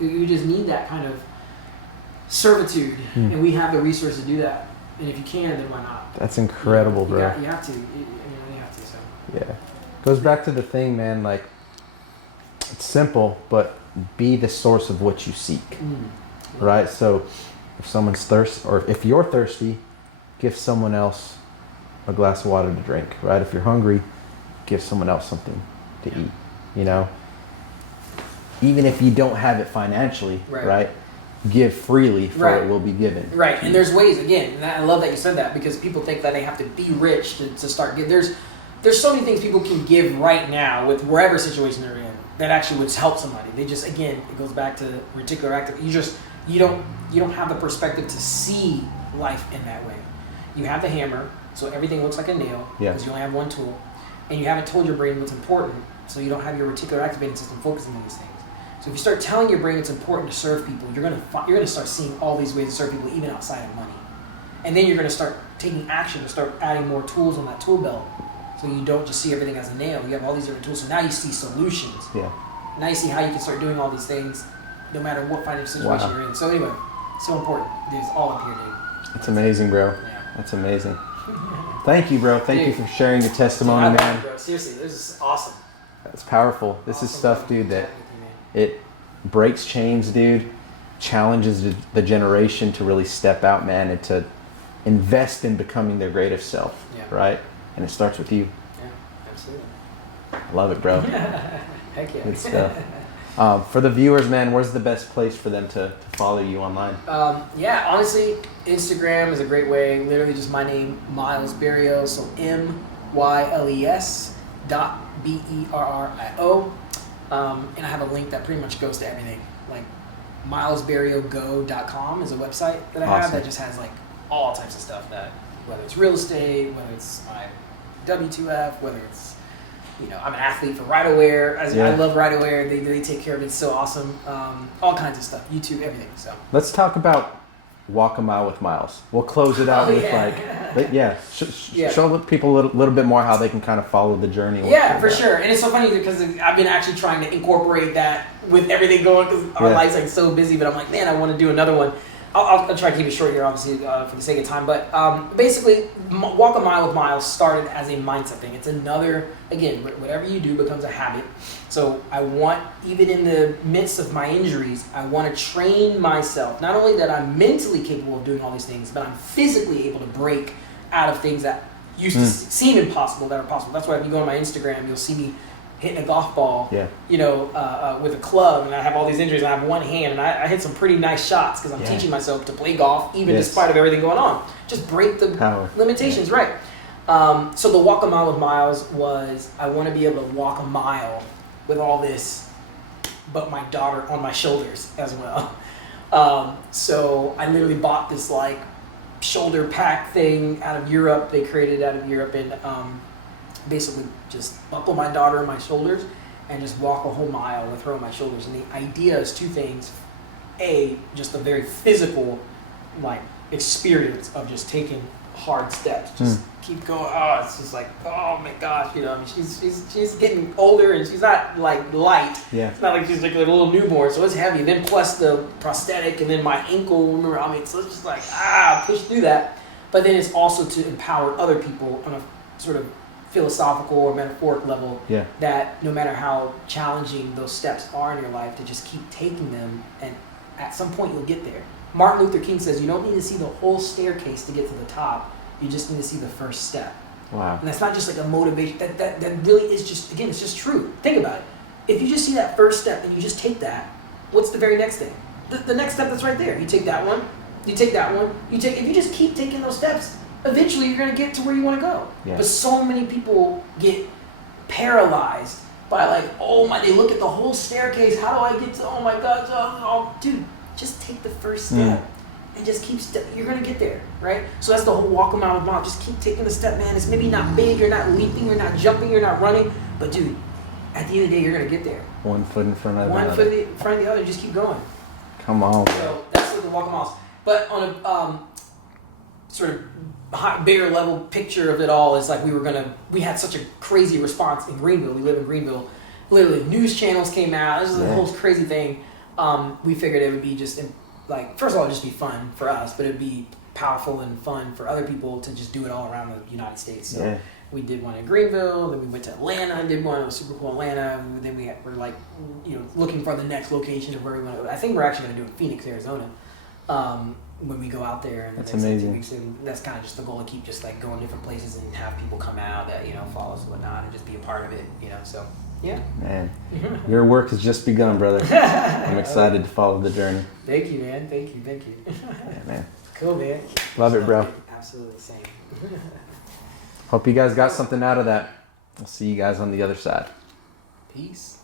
you just need that kind of servitude, and we have the resources to do that. And if you can, then why not? That's incredible, bro. You have to. You have to. So. Yeah, goes back to the thing, man. Like, it's simple, but be the source of what you seek, right? So, if someone's thirsty, or if you're thirsty, give someone else a glass of water to drink, right? If you're hungry, give someone else something to eat. Even if you don't have it financially, right? Give freely, for it will be given. Right, and there's ways, again, and I love that you said that, because people think that they have to be rich to start giving. There's so many things people can give right now with wherever situation they're in that actually would help somebody. They just, again, it goes back to reticular active. You don't have the perspective to see life in that way. You have the hammer, so everything looks like a nail, because you only have one tool, and you haven't told your brain what's important, so you don't have your reticular activating system focusing on these things. So if you start telling your brain it's important to serve people, you're gonna start seeing all these ways to serve people, even outside of money. And then you're gonna start taking action to start adding more tools on that tool belt. So you don't just see everything as a nail. You have all these different tools. So now you see solutions. Yeah. Now you see how you can start doing all these things, no matter what financial situation you're in. So anyway, so important. It's all up here, dude. That's amazing, bro. Yeah. That's amazing. Thank you, bro. Thank you for sharing your testimony, man. Bro. Seriously, this is awesome. That's powerful. This is stuff, dude, that it breaks chains, dude. Challenges the generation to really step out, man, and to invest in becoming their greatest self, right? And it starts with you. Yeah, absolutely. I love it, bro. Heck yeah. Good stuff. For the viewers, man, where's the best place for them to follow you online? Honestly, Instagram is a great way. Literally just my name, Myles Berrio. So MYLES .BERRIO. And I have a link that pretty much goes to everything. Like MylesBerrioGo.com is a website that I have that just has like all types of stuff, that whether it's real estate, whether it's my W2F, whether it's I'm an athlete for RideAware. I love RideAware. They take care of it. It's so awesome. All kinds of stuff. YouTube, everything. So let's talk about Walk a Mile with Myles. We'll close it out with show people a little bit more how they can kind of follow the journey. Yeah, for sure. And it's so funny because I've been actually trying to incorporate that with everything going, because our life's like so busy. But I'm like, man, I want to do another one. I'll try to keep it short here, obviously, for the sake of time. But basically, Walk a Mile with Myles started as a mindset thing. It's another, again, whatever you do becomes a habit. So I want, even in the midst of my injuries, I want to train myself. Not only that I'm mentally capable of doing all these things, but I'm physically able to break out of things that used to seem impossible that are possible. That's why if you go on my Instagram, you'll see me hitting a golf ball, with a club, and I have all these injuries, and I have one hand, and I hit some pretty nice shots because I'm teaching myself to play golf, even despite of everything going on. Just break the limitations, right? So the Walk a Mile with Myles was, I want to be able to walk a mile with all this, but my daughter on my shoulders as well. So I literally bought this like shoulder pack thing out of Europe. They created it out of Europe, and basically just buckle my daughter on my shoulders and just walk a whole mile with her on my shoulders. And the idea is two things. A, just a very physical like experience of just taking hard steps. Just keep going. Oh, it's just like, oh my gosh, she's getting older, and she's not like light. Yeah. It's not like she's like a little newborn, so it's heavy. Then plus the prosthetic, and then my ankle, so it's just like, push through that. But then it's also to empower other people on a sort of philosophical or metaphoric level, that no matter how challenging those steps are in your life, to just keep taking them, and at some point you'll get there. Martin Luther King says you don't need to see the whole staircase to get to the top, you just need to see the first step. Wow. And that's not just like a motivation, that really is just, again, it's just true. Think about it. If you just see that first step and you just take that, what's the very next thing? The next step that's right there. You take that one, you take that one, if you just keep taking those steps, eventually you're going to get to where you want to go. Yeah. But so many people get paralyzed by like, oh my, they look at the whole staircase. How do I get to? Oh my God, dude, just take the first step. And just keep you're gonna get there, right? So that's the whole walk a mile with mom. Just keep taking the step, man. It's maybe not big, you're not leaping, you're not jumping, you're not running, but dude, at the end of the day, you're gonna get there. One foot in front of the other. One foot in front of the other, just keep going. Come on, bro. So that's like the walk a miles. But on a sort of bigger level picture of it all is like we had such a crazy response in Greenville. We live in Greenville. Literally, news channels came out. This is a whole crazy thing. We figured it would be just like, first of all, it'd just be fun for us, but it'd be powerful and fun for other people to just do it all around the United States. So we did one in Greenville, then we went to Atlanta and did one. It was super cool in Atlanta. And then we're like, looking for the next location of where we want to. I think we're actually going to do it in Phoenix, Arizona, when we go out there. And that's the next amazing. 2 weeks. And that's kind of just the goal, to keep just like going different places and have people come out that follow us and whatnot, and just be a part of it. So. Yeah. Man, your work has just begun, brother. I'm excited to follow the journey. Thank you, man. Thank you. Yeah, man. Cool, man. Love it, bro. Absolutely the same. Hope you guys got something out of that. I'll see you guys on the other side. Peace.